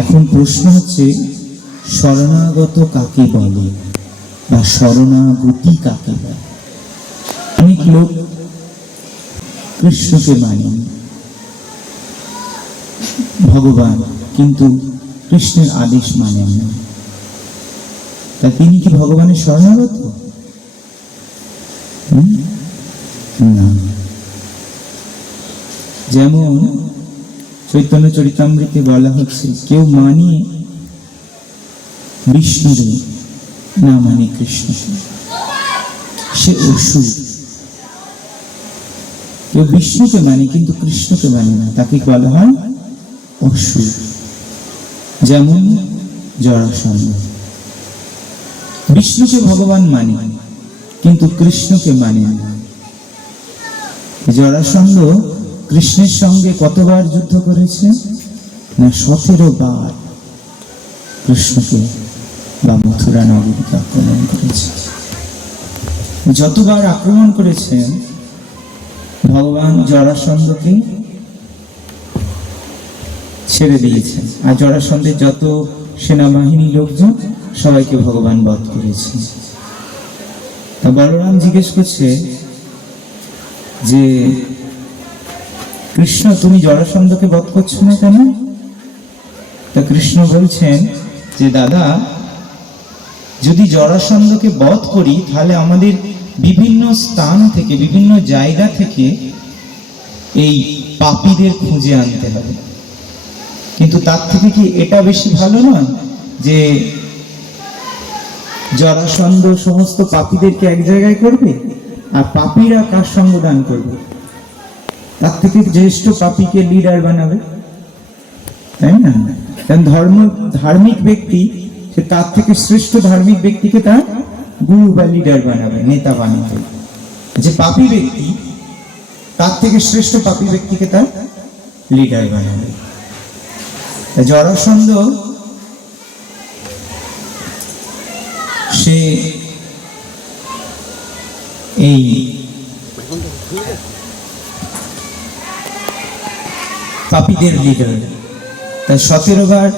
এখন প্রশ্ন হচ্ছে, শরণাগত কাকে বলে বা শরণাগতি কাকে বলে? অনেক লোক কৃষ্ণকে মানেন ভগবান, কিন্তু কৃষ্ণের আদেশ মানেন না। তা তিনি কি ভগবানের শরণাগত? না। যেমন চৈতন্য চরিতামৃতে বলা হচ্ছে, কেউ মানে বিষ্ণুরে, না মানে কৃষ্ণ, সে অসুর। কেউ বিষ্ণুকে মানে কিন্তু কৃষ্ণকে মানে না, তাকে বলা হয় অসুর। যেমন জরাসন্ধ বিষ্ণুকে ভগবান মানে কিন্তু কৃষ্ণকে মানে না। জরাসন্ধ কৃষ্ণের সঙ্গে কতবার যুদ্ধ করেছে? না 17 বার কৃষ্ণকে বা মথুরা নগরীকে আক্রমণ করেছে। যতবার আক্রমণ করেছেন ভগবান জরাসন্ধকে ছেড়ে দিয়েছেন, আর জরাসন্ধের যত সেনাবাহিনী লোকজন সবাইকে ভগবান বধ করেছে। তা বলরাম জিজ্ঞেস করছে যে, কৃষ্ণ তুমি জরাসন্ধকে বধ করছো না কেন? তা কৃষ্ণ বলছেন যে, দাদা, যদি জরাসন্ধকে বধ করি তাহলে আমাদের বিভিন্ন স্থান থেকে, বিভিন্ন জায়গা থেকে এই পাপীদের খুঁজে আনতে হবে। কিন্তু তার থেকে কি এটা বেশি ভালো নয় যে জরাসন্ধ সমস্ত পাপীদেরকে এক জায়গায় করবে আর পাপীরা কার সঙ্গ দান করবে? তার থেকে জ্যেষ্ঠ পাপীকে লিডার বানাবে, তাই না? ধার্মিক ব্যক্তি সে তার থেকে শ্রেষ্ঠ ধার্মিক ব্যক্তিকে তার গুরু বা লিডার বানাবে, নেতা বানাবে। যে পাপী ব্যক্তি তার থেকে শ্রেষ্ঠ পাপী ব্যক্তিকে তার লিডার বানাবে। জরাসন্ধ সে এই পাপীদের লিডার। তাই 17 বার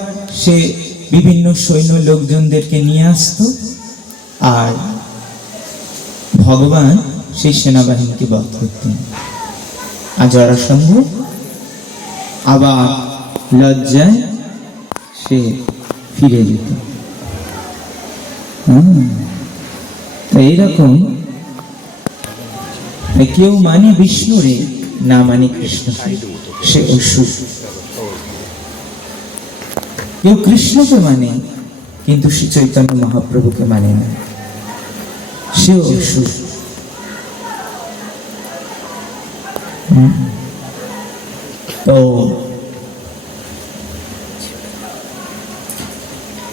সে বিভিন্ন সৈন্য লোকজনদেরকে নিয়ে আসতো, আর ভগবান সেই সেনাবাহিনীকে বধ করতেন। আর জরাসন্ধ আবার লজ্জায় সে ফিরে যেত। এইরকম কেউ মানে বিষ্ণুরে, না মানে কৃষ্ণ, সে অসুর। কেউ কৃষ্ণকে মানে কিন্তু শ্রী চৈতন্য মহাপ্রভুকে মানে না, সে অসুর। তো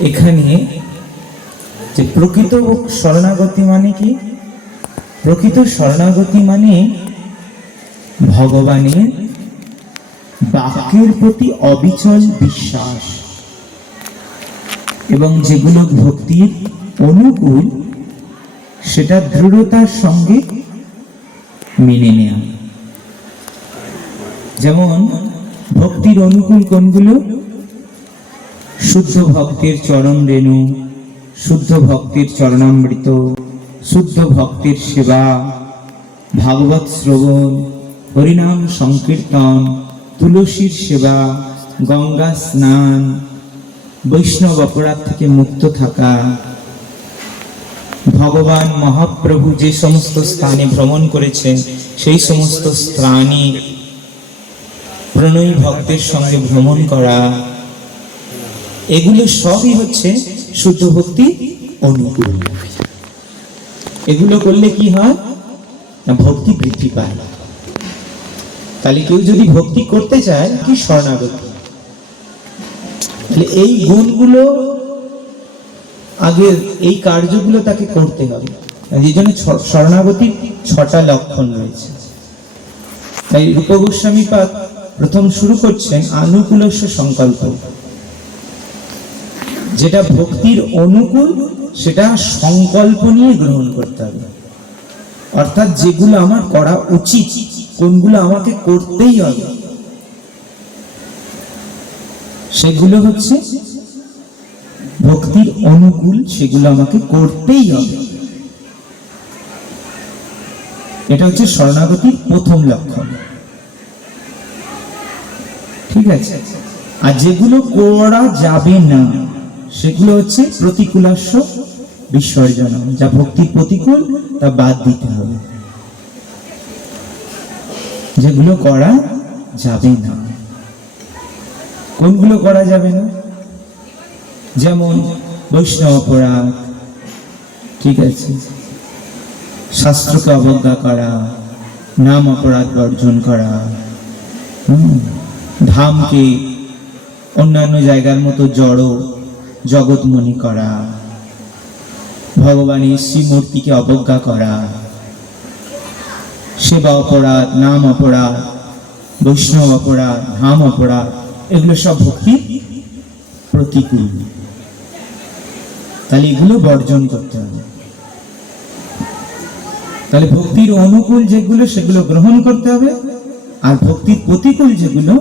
এখানে যে প্রকৃত শরণাগতি মানে কি? প্রকৃত শরণাগতি মানে ভগবানের বাক্যের প্রতি অবিচল বিশ্বাস এবং যেগুলো ভক্তির অনুকূল সেটা দৃঢ়তার সঙ্গে মেনে নেওয়া। যেমন ভক্তির অনুকূল কোনগুলো? শুদ্ধ ভক্তের চরণ রেণু, শুদ্ধ ভক্তের চরণামৃত, শুদ্ধ ভক্তের সেবা, ভাগবত শ্রবণ, হরিনাম সংকীর্তন, তুলসীর সেবা, গঙ্গা স্নান, বৈষ্ণব অপরাধ থেকে মুক্ত থাকা। ভগবান মহাপ্রভু যে সমস্ত স্থানে ভ্রমণ করেছেন সেই সমস্ত স্থানে প্রণয়ী ভক্তের সঙ্গে ভ্রমণ করা, এগুলো সবই হচ্ছে শুদ্ধ ভক্তি অনুকূল। এগুলো করলে কি হয়? না ভক্তি বৃদ্ধি পায়। তাহলে কেউ যদি ভক্তি করতে চায় কি শরণাগতি, তাহলে এই গুণগুলো আগে, এই কার্যগুলো তাকে করতে হবে। এই জন্য শরণাগতির 6টা লক্ষণ রয়েছে। তাই রূপ গোস্বামী পাদ প্রথম শুরু করছেন আনুকূলস্য সংকল্প। যেটা ভক্তির অনুকূল সেটা সংকল্প নিয়ে গ্রহণ করতে হবে। অর্থাৎ যেগুলো আমার করা উচিত, কোনগুলো আমাকে করতেই হবে, সেগুলো হচ্ছে ভক্তির অনুকূল, সেগুলো আমাকে করতেই হবে। এটা হচ্ছে শরণাগতির প্রথম লক্ষণ। ঠিক আছে? আর যেগুলো করা যাবে না সেগুলো হচ্ছে প্রতিকূলাস্য বিসর্জন, যা ভক্তির প্রতিকূল তা বাদ দিতে হবে। যেগুলো করা যাবে না, কোনগুলো করা যাবে না? যেমন বৈষ্ণব অপরাধ, ঠিক আছে, শাস্ত্রকে অবজ্ঞা করা, নাম অপরাধ বর্জন করা, ধামকে অন্যান্য জায়গার মতো জড় জগৎ মনে করা, ভগবানের শ্রীমূর্তিকে অবজ্ঞা করা, সেবা অপরাধ, নাম অপরাধ, বৈষ্ণব অপরাধ, ধাম অপরাধ, এগুলো সব ভক্তির প্রতিকূল। তাহলে এগুলো বর্জন করতে হবে। তাহলে ভক্তির অনুকূল যেগুলো সেগুলো গ্রহণ করতে হবে, আর ভক্তির প্রতিকূল যেগুলো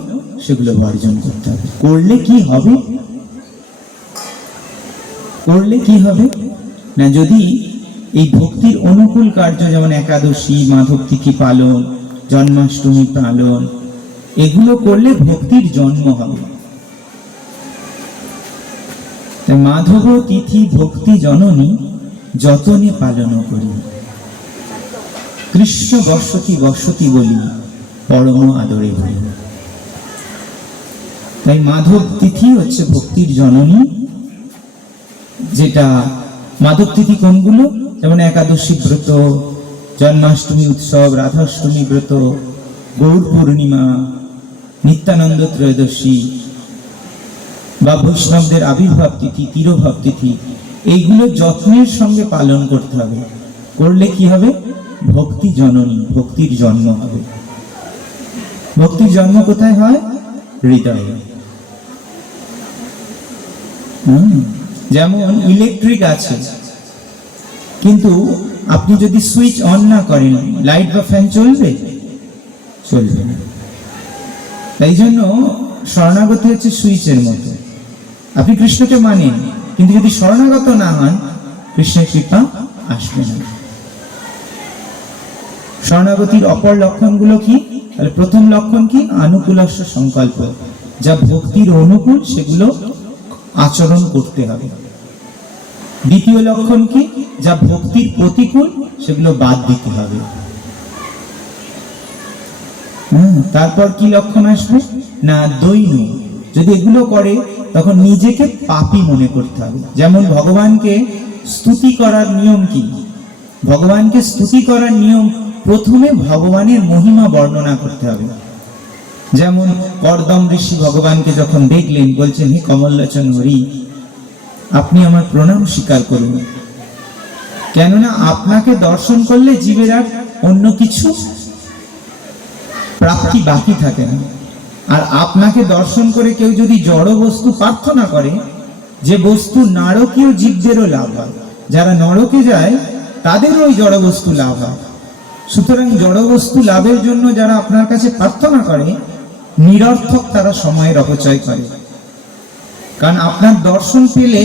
সেগুলো বর্জন করতে হবে। করলে কি হবে? করলে কি হবে না, যদি এই ভক্তির অনুকূল কার্য যেমন একাদশী, মাধব তিথি পালন, জন্মাষ্টমী পালন, এগুলো করলে ভক্তির জন্ম হবে। মাধব তিথি ভক্তি জননী যতনে পালন করি, কৃষ্ণ বর্ষতি বর্ষতি বলি পরম আদরে বলি। তাই মাধব তিথি হচ্ছে ভক্তির জননী। যেটা মাধব তিথি কোনগুলো? যেমন একাদশী ব্রত, জন্মাষ্টমী উৎসব, রাধাষ্টমী ব্রত, গৌর পূর্ণিমা, নিত্যানন্দ ত্রয়োদশী, বা বৈষ্ণবদের আবির্ভাব তিথি, তিরোভাব তিথি, এইগুলো যত্নের সঙ্গে পালন করতে হবে। করলে কি হবে? ভক্তি জননী, ভক্তির জন্ম হবে। ভক্তির জন্ম কোথায় হয়? হৃদয়ে। যেমন ইলেকট্রিক আছে, কিন্তু আপনি যদি সুইচ অন না করেন, লাইট বা ফ্যান চলবে? চলবে না। তাই জন্য শরণাগতি হচ্ছে সুইচের মতো। আপনি কৃষ্ণকে মানেন, কিন্তু যদি শরণাগত না হন, কৃষ্ণের কৃপা আসবে না। শরণাগতির অপর লক্ষণগুলো কি? তাহলে প্রথম লক্ষণ কি? আনুকূলস্য সংকল্প, যা ভক্তির অনুকূল সেগুলো আচরণ করতে হবে। দ্বিতীয় লক্ষণ কি? যা ভক্তির প্রতিকূল সেগুলো বাদ দিতে হবে। তারপর কি লক্ষণ আসবে না? দৈন, যদি এগুলো করে তখন নিজেকে পাপী মনে করতে হবে। যেমন ভগবানকে স্তুতি করার নিয়ম কি? ভগবানকে স্তুতি করার নিয়ম, প্রথমে ভগবানের মহিমা বর্ণনা করতে হবে। যেমন কর্দম ঋষি ভগবানকে যখন দেখলেন, বলছেন, হে কমললোচন হরি, আপনি আমার প্রণাম স্বীকার করুন, কেননা আপনাকে দর্শন করলে জীবের আর অন্য কিছু প্রাপ্তি বাকি থাকে না। আর আপনাকে দর্শন করে কেউ যদি জড় বস্তু প্রার্থনা করে, যে বস্তু নারকীয় জীবদেরও লাভ হয়, যারা নরকে যায় তাদেরও ওই জড় বস্তু লাভ হয়। সুতরাং জড় বস্তু লাভের জন্য যারা আপনার কাছে প্রার্থনা করে, নিরর্থক তারা সময়ের অপচয় করে। কারণ আপনার দর্শন পেলে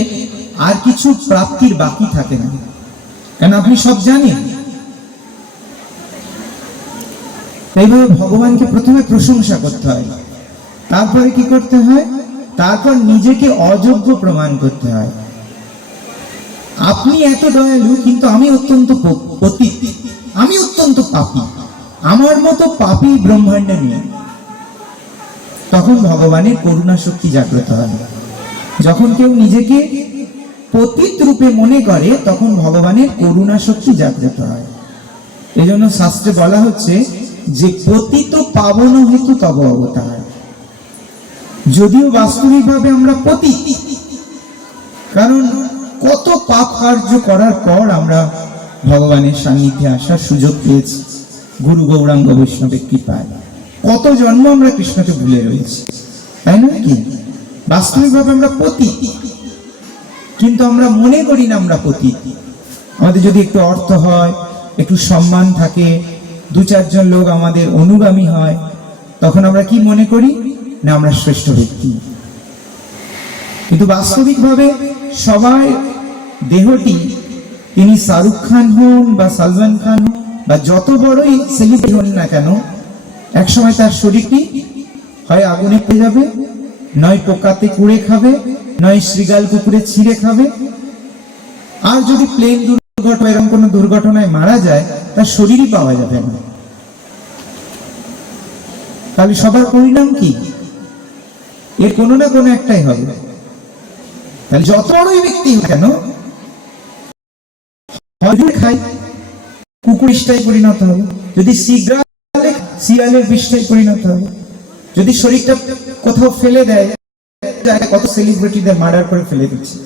আর কিছু প্রাপ্তির বাকি থাকে না, কারণ আপনি সব জানেন। এইভাবে ভগবানকে প্রথমে প্রশংসা করতে হয়, তারপরে কি করতে হয়? তারপর নিজেকে অযোগ্য প্রমাণ করতে হয়। আপনি এত দয়ালু, কিন্তু আমি অত্যন্ত পতিত, আমি অত্যন্ত পাপী, আমার মতো পাপী ব্রহ্মাণ্ডে নেই। তখন ভগবানের করুণা শক্তি জাগ্রত হয়। যখন কেউ নিজেকে পতিত রূপে মনে করে, তখন ভগবানের করুণা শক্তি জাগ্রত হয়। এই জন্য শাস্ত্রে বলা হচ্ছে যে পতিত পাবন হেতু তব অবতার। যদিও বাস্তবিকভাবে আমরা পতিত, কারণ কত পাপ কার্য করার পর আমরা ভগবানের সান্নিধ্যে আসার সুযোগ পেয়েছি গুরু গৌরাঙ্গ বৈষ্ণবের কৃপায়। কত জন্ম আমরা কৃষ্ণকে ভুলে রয়েছি, তাই না কি? বাস্তবিকভাবে আমরা পতিত, কিন্তু আমরা মনে করি না আমরা পতিত। আমাদের যদি একটু অর্থ হয়, একটু সম্মান থাকে, দু চারজন লোক আমাদের অনুগামী হয়, তখন আমরা কি মনে করি? না আমরা শ্রেষ্ঠ ব্যক্তি, কিন্তু বাস্তবিকভাবে সবাই দেহটি, তিনি শাহরুখ খান হন বা সালমান খান হন বা যত বড়ই সেলিব্রিটি হন না কেন, একসময় তার শরীরটি হয় আগুনে পুড়ে যাবে, নয় পোকাতে কুড়ে খাবে, নয় শৃগাল কুকুরে ছিঁড়ে খাবে। আর যদি প্লেন দুর্ঘটনা এরকম কোনো দুর্ঘটনায় মারা যায়, তার শরীরই পাওয়া যাবে না। তাহলে সবার পরিণাম কি? এর কোনো না কোনো একটাই হবে। তাহলে যত বড়ই ব্যক্তি কেন, খায় কুকুর বিষটায় পরিণত হবে, যদি শিয়ালের বিষটায় পরিণত হবে, যদি শরীরটা কোথাও ফেলে দেয়, কত সেলিব্রিটিদের মার্ডার করে ফেলে দিচ্ছে,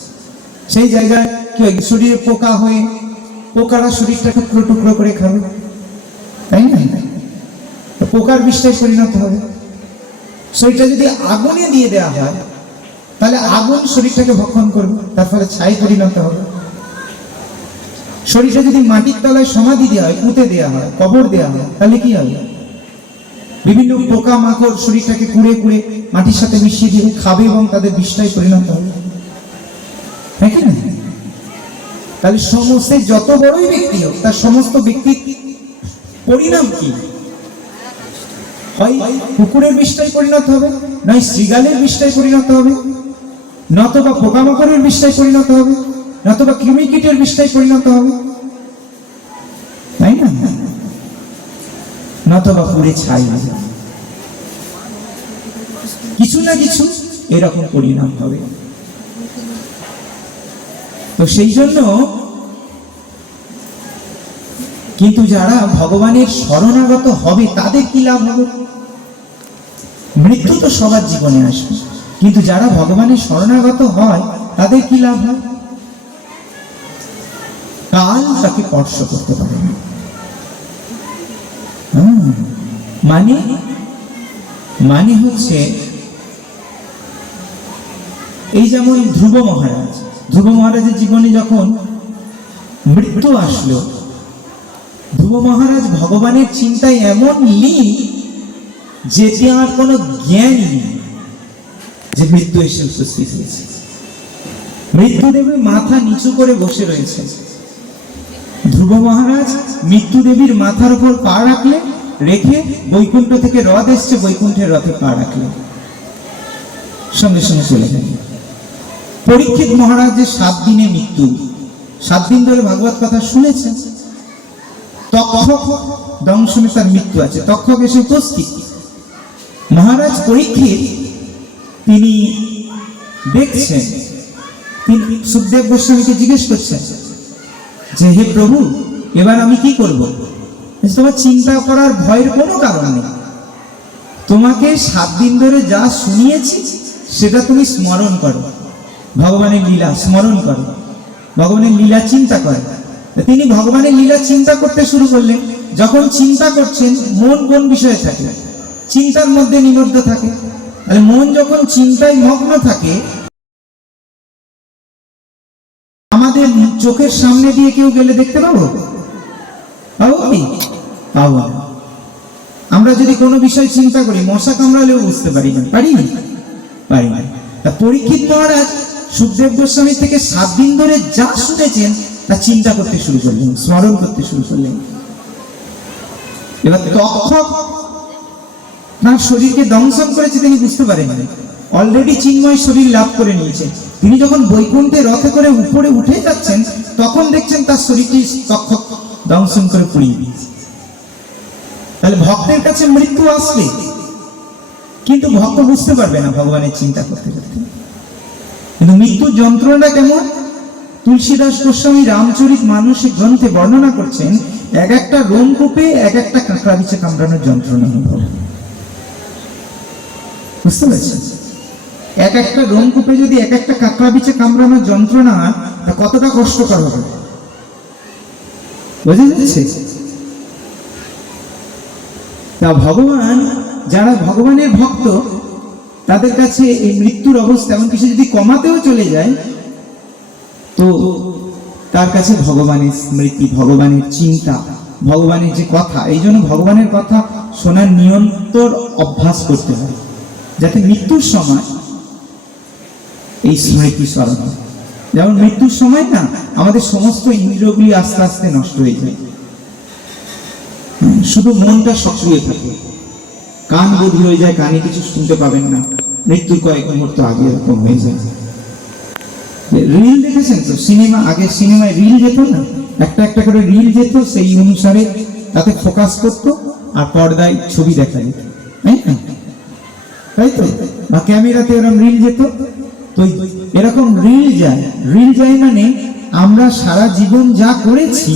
সেই জায়গায় কি হয়, শরীরে পোকা হয়ে পোকারা শরীরটা টুকরো টুকরো করে খাবে, তাই না? পোকার বিষটায় পরিণত হবে। শরীরটা যদি আগুনে দিয়ে দেওয়া হয়, তাহলে আগুন শরীরটাকে ভক্ষণ করবে, তার ফলে ছাই পরিণত হবে। শরীরটা যদি মাটির তলায় সমাধি দেওয়া হয়, পুঁতে দেওয়া হয়, কবর দেওয়া হয়, তাহলে কি হবে? বিভিন্ন পোকা মাকড় শরীরটাকে কুড়ে কুড়ে মাটির সাথে মিশিয়ে দিয়ে খাবে এবং তাদের বিষটায় পরিণত হবে, তাই কি না? তাহলে সমস্ত যত বড়ই ব্যক্তি হোক, তার সমস্ত ব্যক্তির পরিণাম কি? হয় কুকুরের বিষটায় পরিণত হবে, নয় শৃগালের বিষটায় পরিণত হবে, নতবা পোকামাকড়ের বিষটায় পরিণত হবে, নতবা কৃমিকীটের বিষটায় পরিণত হবে, তাই না? নতবা পুড়ে ছাই হবে। কিছু না কিছু এরকম পরিণাম হবে। তো সেই জন্য কিন্তু যারা ভগবানের শরণাগত হবে, তাদের কি লাভ হবে? মৃত্যু তো সবার জীবনে আসবে, কিন্তু যারা ভগবানের শরণাগত হয়, তাদের কি লাভ হয়? কাল তাকে স্পর্শ করতে পারে না। মানে হচ্ছে, এই যেমন ধ্রুব মহারাজের জীবনে যখন মৃত্যু আসলো, ধ্রুব মহারাজ ভগবানের চিন্তায় এমন লীন যে তার কোনো জ্ঞান নেই যে মৃত্যু এসে উপস্থিত হয়েছে। মৃত্যুদেবী মাথা নিচু করে বসে রয়েছে। ধ্রুব মহারাজ মৃত্যুদেবীর মাথার উপর পা রেখে বৈকুণ্ঠ থেকে রথ এসছে, বৈকুণ্ঠের রথে পা রাখলেন, সঙ্গে সঙ্গে চলে গেলেন। পরীক্ষিত মহারাজের 7 দিনে মৃত্যু, 7 দিন ধরে ভাগবত কথা শুনেছেন। তক্ষক দংশনে তার মৃত্যু আছে, তক্ষক এসে উপস্থিত। মহারাজ পরীক্ষিত তিনি দেখছেন, তিনি সুখদেব গোস্বামীকে জিজ্ঞেস করছেন যে, হে প্রভু, এবার আমি কি করব? তোমার চিন্তা করার ভয়ের কোনো কারণ নেই, তোমাকে 7 দিন ধরে যা শুনিয়েছি সেটা তুমি স্মরণ করো, ভগবানের লীলা স্মরণ করো, ভগবানের লীলা চিন্তা করো। তিনি ভগবানের লীলা চিন্তা করতে শুরু করলেন। যখন চিন্তা করছেন, মন কোন বিষয়ে থাকে? চিন্তার মধ্যে নিবদ্ধ থাকে। তাহলে মন যখন চিন্তায় মগ্ন থাকে, আমাদের চোখের সামনে দিয়ে কেউ গেলে দেখতে পাবো? পাবো। আমরা যদি কোনো বিষয় চিন্তা করি, মশা কামড়ালেও বুঝতে পারি না, পারি না। পরীক্ষিত মহারাজ সুখদেব গোস্বামী থেকে 7 দিন ধরে যা শুনেছেন তা চিন্তা করতে শুরু করলেন, স্মরণ করতে শুরু করলেন। এবার তক্ষক তার শরীরকে দংশন করেছে, তিনি বুঝতে পারেন না, অলরেডি চিন্ময় শরীর লাভ করে নিয়েছে। তিনি যখন বৈকুণ্ঠে রথে করে উপরে উঠে যাচ্ছেন, তখন দেখছেন তার শরীরটি তক্ষক দংশন করে পুড়িয়ে দিয়েছে। তাহলে ভক্তের কাছে মৃত্যু আসবে, কিন্তু ভক্ত বুঝতে পারবে না ভগবানের চিন্তা করতে করতে। কিন্তু মৃত্যুর যন্ত্রণাটা কেমন? তুলসীদাস গোস্বামী রামচরিত মানসিক গ্রন্থে বর্ণনা করছেন, এক একটা রোমকূপে এক একটা কাঁকড়া বিছে কামড়ানোর যন্ত্রণা অনুভব। বুঝতে পারছেন? এক একটা রোমকূপে যদি এক একটা কাঁকড়া বিছে কামড়ানোর যন্ত্রণা হয়, তা কতটা কষ্টকর হবে, বোঝা যাচ্ছে? তা ভগবান, যারা ভগবানের ভক্ত, তাদের কাছে এই মৃত্যুর অবস্থা এমন কিছু যদি কমাতেও চলে যায়, তো তার কাছে ভগবানের স্মৃতি, ভগবানের চিন্তা, ভগবানের যে কথা, এই জন্য ভগবানের কথা শোনার নিরন্তর অভ্যাস করতে হয়, যাতে মৃত্যুর সময় এই স্মৃতি স্মরণ। যেমন মৃত্যুর সময় না আমাদের সমস্ত ইন্দ্রিয়গুলি আস্তে আস্তে নষ্ট হয়ে যায়, শুধু মনটা সক্রিয় থাকে, কান বধির হয়ে যায়, কানে কিছু শুনতে পাবেন না, মৃত্যুর কয়েক মুহূর্ত আগে এরকম হয়ে যায়। রিল দেখেছেন তো, সিনেমা, আগে সিনেমায় রিল যেত না, একটা একটা করে রিল যেত, সেই অনুসারে তাতে ফোকাস করতো আর পর্দায় ছবি দেখা যেত, তাই তো, বা ক্যামেরাতে এরকম রিল যেত। তো এরকম রিল যায় মানে আমরা সারা জীবন যা করেছি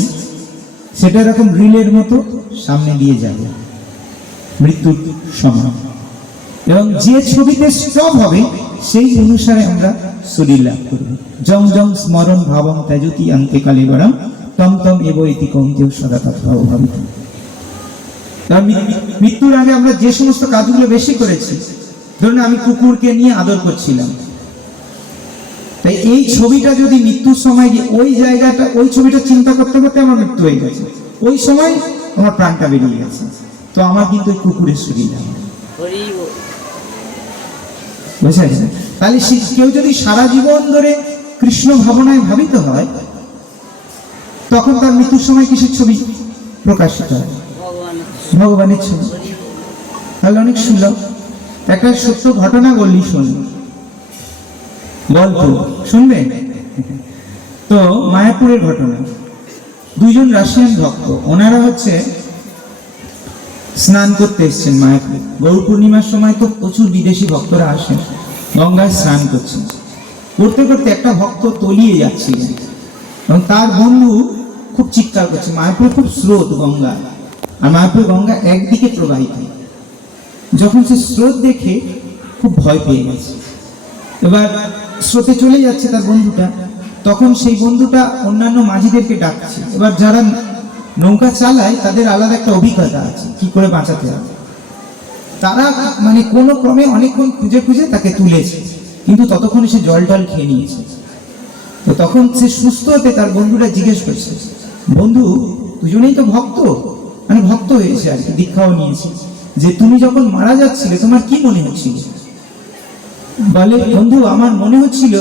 সেটা এরকম রিলের মতো সামনে দিয়ে যাবে মৃত্যুর সময়, এবং যে ছবিতে স্টপ হবে সেই অনুসারে আমরা শরীর লাভ করব। জং জং স্মরণ ভাবম ত্যাজতি অন্তে কালেবরম তম তম এব ইতি কৌন্তেয় সদা তৎভাব ভাবিত। মৃত্যুর আগে আমরা যে সমস্ত কাজগুলো বেশি করেছি, ধরুন আমি কুকুরকে নিয়ে আদর করছিলাম, তাই এই ছবিটা যদি মৃত্যুর সময় গিয়ে ওই জায়গাটা, ওই ছবিটা চিন্তা করতে করতে আমার মৃত্যু হয়ে গেছে, ওই সময় আমার প্রাণটা বেরিয়ে গেছে, তো আমার কিন্তু ওই কুকুরের শরীর বুঝা গেছে। তাহলে কেউ যদি সারা জীবন ধরে কৃষ্ণ ভাবনায় ভাবিত হয়, তখন তার মৃত্যুর সময় কিসের ছবি প্রকাশিত হয়? ভগবানের ছবি। তাহলে অনেক সুলভ। একটা সত্য ঘটনা বললি, শুনুন, গল্প শুনবেন তো। মায়াপুরের ঘটনা, দুইজন রাশিয়ান ভক্ত, ওনারা হচ্ছে স্নান করতে এসছেন মায়াপুর। গৌর পূর্ণিমার সময় তো প্রচুর বিদেশি ভক্তরা আসেন, গঙ্গায় স্নান করছেন। করতে করতে একটা ভক্ত তলিয়ে যাচ্ছিলেন এবং তার বন্ধু খুব চিৎকার করছে। মায়াপুরে খুব স্রোত গঙ্গা, আর মায়াপুর গঙ্গা একদিকে প্রবাহিত। যখন সে স্রোত দেখে খুব ভয় পেয়ে গেছে, এবার স্রোতে চলে যাচ্ছে তার বন্ধুটা, তখন সেই বন্ধুটা অন্যান্য মাঝিদেরকে ডাকছে। এবার যারা নৌকা চালায় তাদের আলাদা একটা অভিজ্ঞতা আছে কি করে বাঁচাতে হবে, তারা মানে কোনো ক্রমে অনেকক্ষণ খুঁজে খুঁজে তাকে তুলেছে, কিন্তু ততক্ষণে সে জল টল খেয়ে নিয়েছে। তো তখন সে সুস্থ হতে তার বন্ধুরা জিজ্ঞেস করছে, বন্ধু দুজনেই তো ভক্ত, মানে ভক্ত হয়েছে আর কি, দীক্ষাও নিয়েছে, যে তুমি যখন মারা যাচ্ছিলে তোমার কি মনে হচ্ছিল? বলে, বন্ধু আমার মনে হচ্ছিল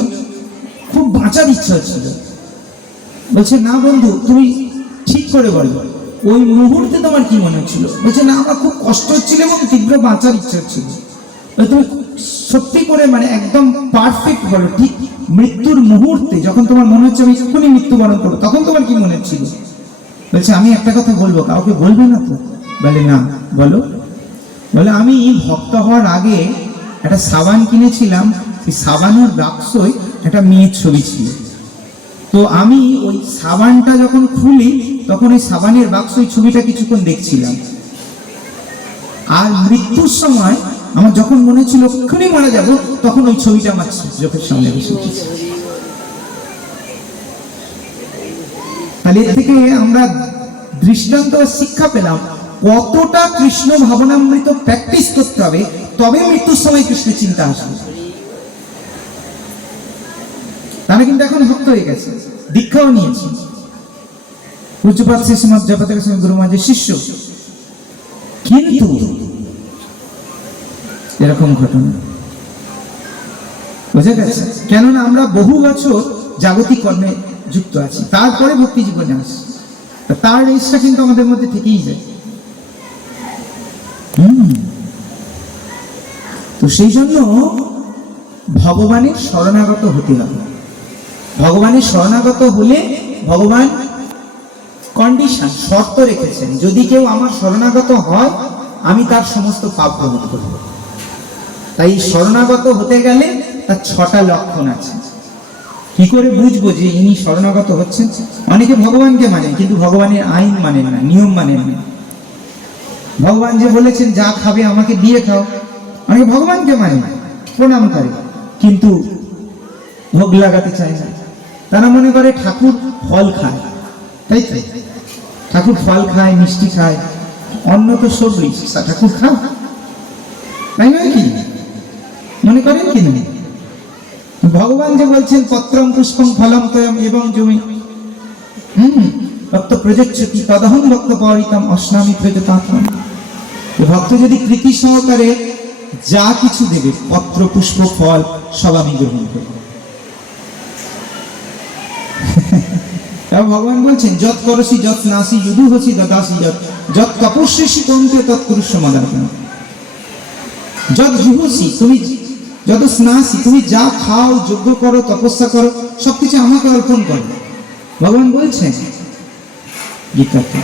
খুব বাঁচার ইচ্ছা হচ্ছিল। বলছে, না বন্ধু তুমি ঠিক করে বলো, ওই মুহূর্তে তোমার কি মনে হচ্ছিল? বলছে, না আমার খুব কষ্ট হচ্ছিল এবং তীব্র বাঁচার ইচ্ছা হচ্ছিল। তুমি সত্যি করে মানে একদম পারফেক্ট বলো, ঠিক মৃত্যুর মুহূর্তে যখন তোমার মনে হচ্ছে আমি এক্ষুনি মৃত্যুবরণ করবো, তখন তোমার কি মনে হচ্ছিল? বলছে, আমি একটা কথা বলবো, কাউকে বলবে না তো? বলে, না বলো। বলে, আমি ভক্ত হওয়ার আগে একটা সাবান কিনেছিলাম, সেই সাবানের বাক্সয় একটা মেয়ের ছবি ছিল। তো আমি ওই সাবানটা যখন খুলি তখন ওই সাবানের বাক্স ওই ছবিটা কিছুক্ষণ দেখছিলাম, আর মৃত্যুর সময় আমার যখন মনে হচ্ছিল এক্ষুনি মারা যাবো, তখন ওই ছবিটা আমার চোখের সামনে এসে উঠেছে। তাহলে এর থেকে আমরা দৃষ্টান্ত শিক্ষা পেলাম কতটা কৃষ্ণ ভাবনামৃত প্র্যাকটিস করতে হবে, তবে মৃত্যুর সময় কৃষ্ণের চিন্তা আসবে। তারা কিন্তু এখন ভক্ত হয়ে গেছে, দীক্ষাও নিয়েছে, পূজ্যপাদ শ্রীমৎ জগতের গুরু মহারাজের শিষ্য। কিন্তু এরকম ঘটনা বুঝে গেছে, কেননা আমরা বহু বছর জাগতিক কর্মে যুক্ত আছি, তারপরে ভক্তি জীবনে আসি, তার রেসটা কিন্তু আমাদের মধ্যে থেকেই যায়। তো সেই জন্য ভগবানের শরণাগত হতে হবে। ভগবানের শরণাগত হলে ভগবান কন্ডিশন, শর্ত রেখেছেন, যদি কেউ আমার শরণাগত হয় আমি তার সমস্ত পাপ গ্রহণ করব। তাই শরণাগত হতে গেলে তার 6টা লক্ষণ আছে। কি করে বুঝবো যে ইনি শরণাগত হচ্ছেন? অনেকে ভগবানকে মানেন কিন্তু ভগবানের আইন মানেন না, নিয়ম মানেন না। ভগবান যে বলেছেন যা খাবে আমাকে দিয়ে খাও, অনেকে ভগবানকে মানে, প্রণাম করে, কিন্তু ভোগ লাগাতে চায় না। তারা মনে করে ঠাকুর ফল খায়, তাই তো, ঠাকুর ফল খায়, মিষ্টি খায়, অন্ন তো সবই ঠাকুর খায়, তাই নয় কি? মনে করেন কি না? ভগবান যে বলছেন পত্রম পুষ্পম ফলম তয়ম এবং জমি ভক্ত প্রযচ্ছতি তদহং ভক্ত পরিতম অস্নামি প্রযতাত্মম। ভক্ত যদি প্রীতি সহকারে যা কিছু দেবে, পত্র পুষ্প ফল সব আমি গ্রহণ করব। এবং ভগবান বলছেন যত করসি যত নাসি যুদু হসি দদাসি যত তপস্যসি কমতে তৎ কুরুষ্য মাদার্পণ। যত জুহসি তুমি যত স্নাসি তুমি যা খাও যজ্ঞ করো তপস্যা করো সবকিছু আমাকে অর্পণ করো, ভগবান বলছেন গীতাতে।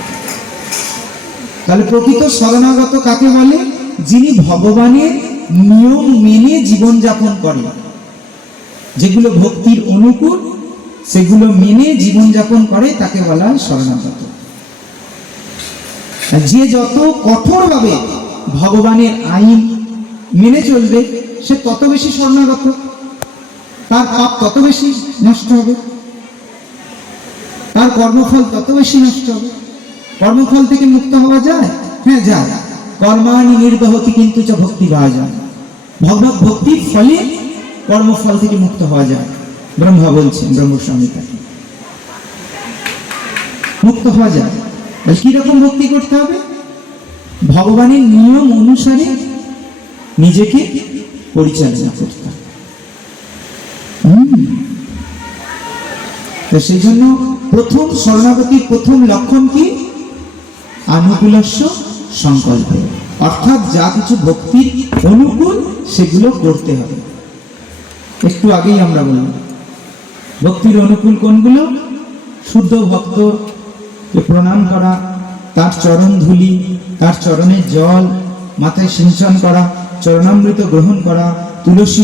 তাহলে প্রকৃত শরণাগত কাকে বলে? যিনি ভগবানের নিয়ম মেনে জীবনযাপন করেন, যেগুলো ভক্তির অনুকূল সেগুলো মেনে জীবনযাপন করে তাকে বলা হয় শরণাগত। যে যত কঠোরভাবে ভগবানের আইন মেনে চলবে সে তত বেশি শরণাগত, তার পাপ তত বেশি নষ্ট হবে, তার কর্মফল তত বেশি নষ্ট হবে। কর্মফল থেকে মুক্ত হওয়া যায়? হ্যাঁ যায়। কর্মাণি নির্বহতি কিন্তু চ ভক্তি পাওয়া যায়। ভগবত ভক্তির ফলে কর্মফল থেকে মুক্ত হওয়া যায়। ব্রহ্মা বলছেন, ব্রহ্মস্বামী তাকে মুক্ত হওয়া যায়। কিরকম ভক্তি করতে হবে? ভগবানের নিয়ম অনুসারে নিজেকে পরিচালনা করতে হবে। তো সেই জন্য প্রথম শরণাগতির প্রথম লক্ষণ কি? আনুকূলস্য সংকল্প, অর্থাৎ যা কিছু ভক্তির অনুকূল সেগুলো করতে হবে। একটু আগেই আমরা বললাম ভক্তির অনুকূল কোনগুলো? শুদ্ধ ভক্তকে প্রণাম করা, তার চরণ ধুলি, তার চরণের জল মাথায় সিঞ্চন করা, চরণামৃত গ্রহণ করা, তুলসী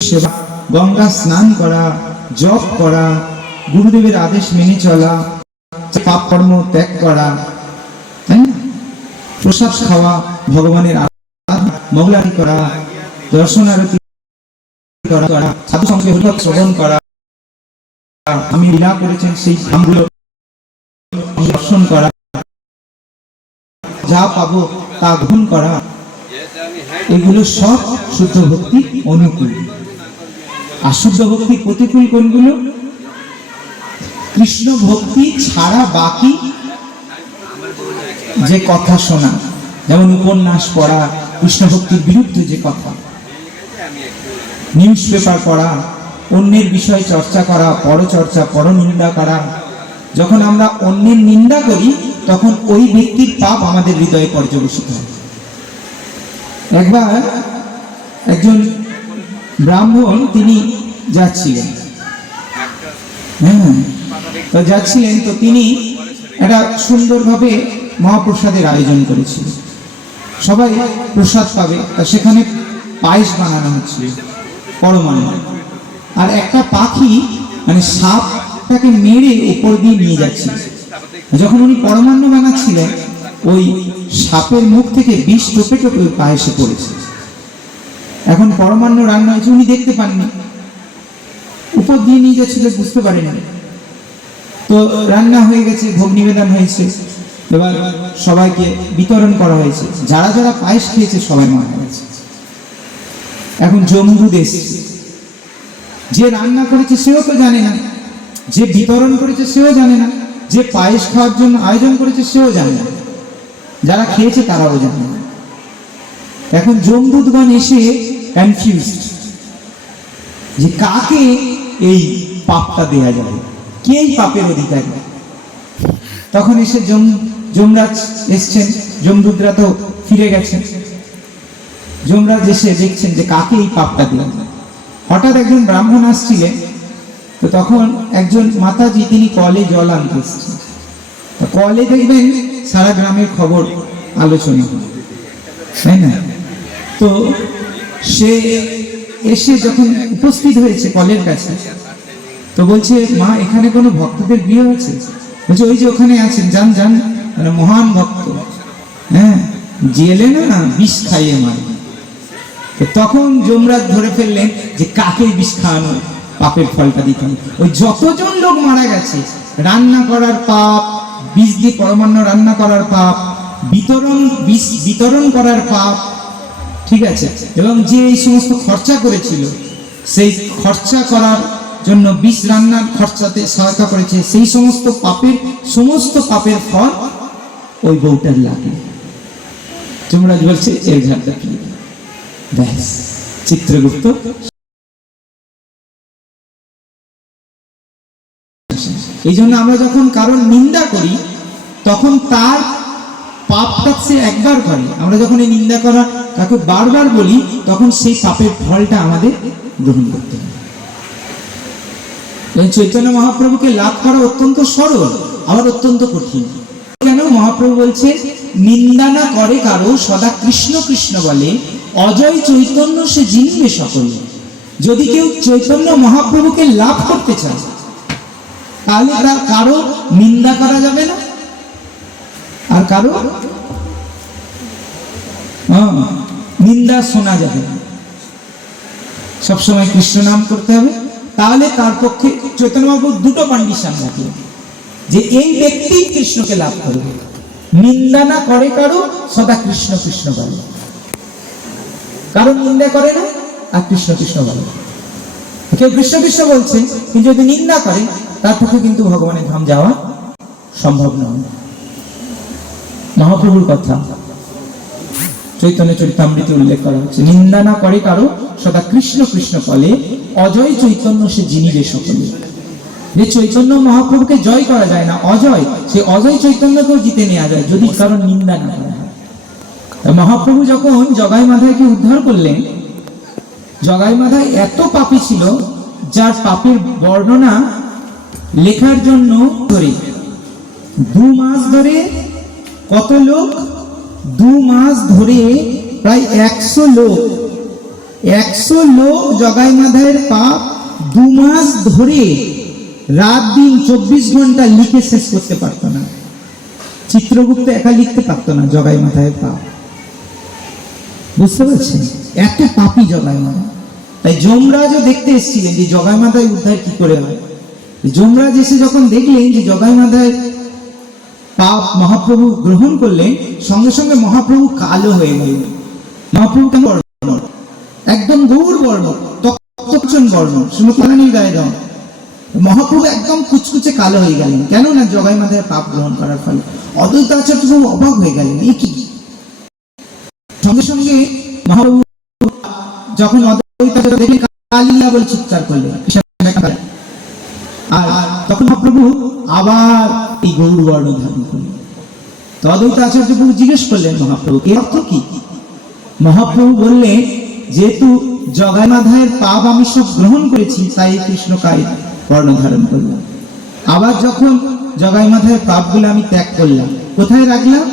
সেবা, গঙ্গা স্নান করা, জপ করা, গুরুদেবের আদেশ মেনে চলা, পাপ কর্ম ত্যাগ করা, তাই না? প্রসাদ খাওয়া, ভগবানের মগলারি করা, দর্শন আরতি করা, সাধু সঙ্গে হরিকথা শ্রবণ করা, আমি লীলা করেছেন সেই ধামগুলো দর্শন করা, যা পাবো তা গ্রহণ করা, এগুলো সব শুদ্ধ ভক্তি অনুকূল। আর শুদ্ধ ভক্তির প্রতিকূল কোনগুলো? কৃষ্ণ ভক্তি ছাড়া বাকি যে কথা শোনা, যেমন উপন্যাস পড়া, কৃষ্ণ ভক্তির বিরুদ্ধে যে কথা, নিউজ পেপার পড়া, অন্যের বিষয়ে চর্চা করা, পরচর্চা, পরনিন্দা করা। যখন আমরা অন্যের নিন্দা করি তখন ওই ব্যক্তির পাপ আমাদের হৃদয়ে পর্যবসিত হয়। একবার একজন ব্রাহ্মণ তিনি যাচ্ছিলেন, তো তিনি একটা সুন্দরভাবে মহাপ্রসাদের আয়োজন করেছিলেন, সবাই প্রসাদ পাবে। তা সেখানে পায়েস বানানো হচ্ছিল পরমান্ন, আর একটা পাখি মানে সাপটাকে মেরে উপর দিয়ে নিয়ে যাচ্ছিল। যখন উনি পরমান্ন বানাচ্ছিলেন ওই সাপের মুখ থেকে বিষ টোপে টোপে ওই পায়েসে পড়েছে। এখন পরমান্ন রান্না হয়েছে, উনি দেখতে পাননি, উপর দিয়ে নিয়ে যাচ্ছিল, বুঝতে পারেননি। তো রান্না হয়ে গেছে, ভোগ নিবেদন হয়েছে, এবার সবাইকে বিতরণ করা হয়েছে। যারা যারা পায়েস খেয়েছে সবাই মারা গেছে। এখন জম্বুদ এসেছে, যে রান্না করেছে সেও তো জানে না, যে বিতরণ করেছে সেও জানে না, যে পায়েস খাওয়ার জন্য আয়োজন করেছে সেও জানে না, যারা খেয়েছে তারাও জানে না। এখন জম্বুদগণ এসে কনফিউজড যে কাকে এই পাপটা দেয়া যাবে, কে এই পাপের অধিকারী। তখন এসে যমরাজ এসছেন, যমদূতরা তো ফিরে গেছেন। যমরাজ এসে দেখছেন যে কাকে এই পাপটা দেওয়া যায়। হঠাৎ একজন ব্রাহ্মণ আসছিলেন, তো তখন একজন মাতাজি তিনি কলে জল আনতে এসছেন। কলে দেখবেন সারা গ্রামের খবর আলোচনা হয়, তাই না? তো সে এসে যখন উপস্থিত হয়েছে কলের কাছে, তো বলছে, মা এখানে কোনো ভক্তদের গৃহ আছে? বলছে, ওই যে ওখানে আছেন, যান যান, মানে মহান ভক্ত, হ্যাঁ, জেলে না বিষ খাইয়ে মারে। তখন যমরাজ ধরে ফেললেন যে কাকে বিষ খাওয়ানো পাপের ফলটা দিতে হবে। ওই যতজন লোক মারা গেছে, রান্না করার পাপ, বিষ দিয়ে পরমান্ন রান্না করার পাপ, বিষ বিতরণ করার পাপ, ঠিক আছে, এবং যে এই সমস্ত খরচা করেছিল, সেই খরচা করার জন্য বিষ রান্নার খরচাতে সহায়তা করেছে, সেই সমস্ত পাপের ফল ওই বউটার লাগে। যমরাজ বলছে এর ঘাটটা কি, ব্যাস চিত্রগুপ্ত এই জন্য আমরা যখন কারোর নিন্দা করি তখন তার পাপটা সে একবার করে, আমরা যখন এই নিন্দা করা তাকে বারবার বলি তখন সেই পাপের ফলটা আমাদের গ্রহণ করতে হবে। চৈতন্য মহাপ্রভুকে লাভ করা অত্যন্ত সরল, আবার অত্যন্ত কঠিন। কেন? মহাপ্রভু বলছে নিন্দা না করে কারো, সদা কৃষ্ণ কৃষ্ণ বলে, অজয় চৈতন্য সে জিনবে সকলে। যদি কেউ চৈতন্য মহাপ্রভুকে লাভ করতে চায় তাহলে তার কারো নিন্দা করা যাবে না, আর কারো নিন্দা শোনা যাবে না। সবসময় কৃষ্ণ নাম করতে হবে। তাহলে তার পক্ষে চৈতন্য মহাপ্রভু দুটো কন্ডিশন রাখলেন যে এই ব্যক্তি কৃষ্ণকে লাভ করবে, নিন্দা না করে কারো, সদা কৃষ্ণ কৃষ্ণ বলে। কারণ নিন্দা করে না আর কৃষ্ণ কৃষ্ণ বলে। কেউ কৃষ্ণ কৃষ্ণ বলছে কিন্তু যদি নিন্দা করে তার পক্ষে কিন্তু ভগবানের ধাম যাওয়া সম্ভব নয়। মহাপ্রভুর কথা চৈতন্য চরিতামৃতে উল্লেখ করা হচ্ছে, নিন্দা না করে কারো, সদা কৃষ্ণ কৃষ্ণ বলে, অজয় চৈতন্য সে জিনিবে সকলে। যে চৈতন্য মহাপ্রভুকে জয় করা যায় না, অজয়, সে অজয় চৈতন্যকেও জিতে নেওয়া যায় যদি কারণ নিন্দা না করা হয়। মহাপ্রভু যখন জগাই মাধাইকে উদ্ধার করলেন, জগাই মাধাই এত পাপী ছিল যার পাপের বর্ণনা লেখার জন্য ধরে 2 মাস ধরে কত লোক, 2 মাস ধরে প্রায় 100 লোক জগাই মাধাইয়ের পাপ 2 মাস ধরে রাত দিন 24 ঘন্টা লিখে শেষ করতে পারত না। চিত্রগুপ্ত একা লিখতে পারত না জগাই মাধাইয়ের পাপ। বুঝতে পারছেন? এত পাপী জগাই মাধাই। তাই যমরাজও দেখতে এসেছিলেন যে জগাই মাধাই উদ্ধার কি করে হয়। যমরাজ এসে যখন দেখলেন যে জগাই মাধাইয়ের পাপ মহাপ্রভু গ্রহণ করলেন, সঙ্গে সঙ্গে মহাপ্রভু কালো হয়ে গেলেন। মহাপ্রভু কেমন? একদম গৌর বর্ণ, তপ্তচন বর্ণ, শ্রীমতী গায়ে দাও। মহাপ্রভু একদম কুচকুচে কালো হয়ে গেলেন। কেন না? জগাই মাধাইয়ের পাপ গ্রহণ করার ফলে। অদ্বৈত আচার্য খুব অবাক হয়ে গেলেন, এ কি? সঙ্গে সঙ্গে মহাপ্রভু যখন অদ্বৈত আচার্য দেখলেন কালিয়া বলে চিৎকার করলেন, আর তখন মহাপ্রভু আবার এই গৌর বর্ণ ধারণ করলেন। তো অদ্বৈত আচার্য প্রভু জিজ্ঞেস করলেন মহাপ্রভু, এর অর্থ কি? মহাপ্রভু বললেন, যেহেতু জগাই মাধাইয়ের পাপ আমি সব গ্রহণ করেছি তাই কৃষ্ণকায় বর্ণ ধারণ করলাম। আবার যখন জগাই মাধাইয়ের পাপগুলো আমি ত্যাগ করলাম, কোথায় রাখলাম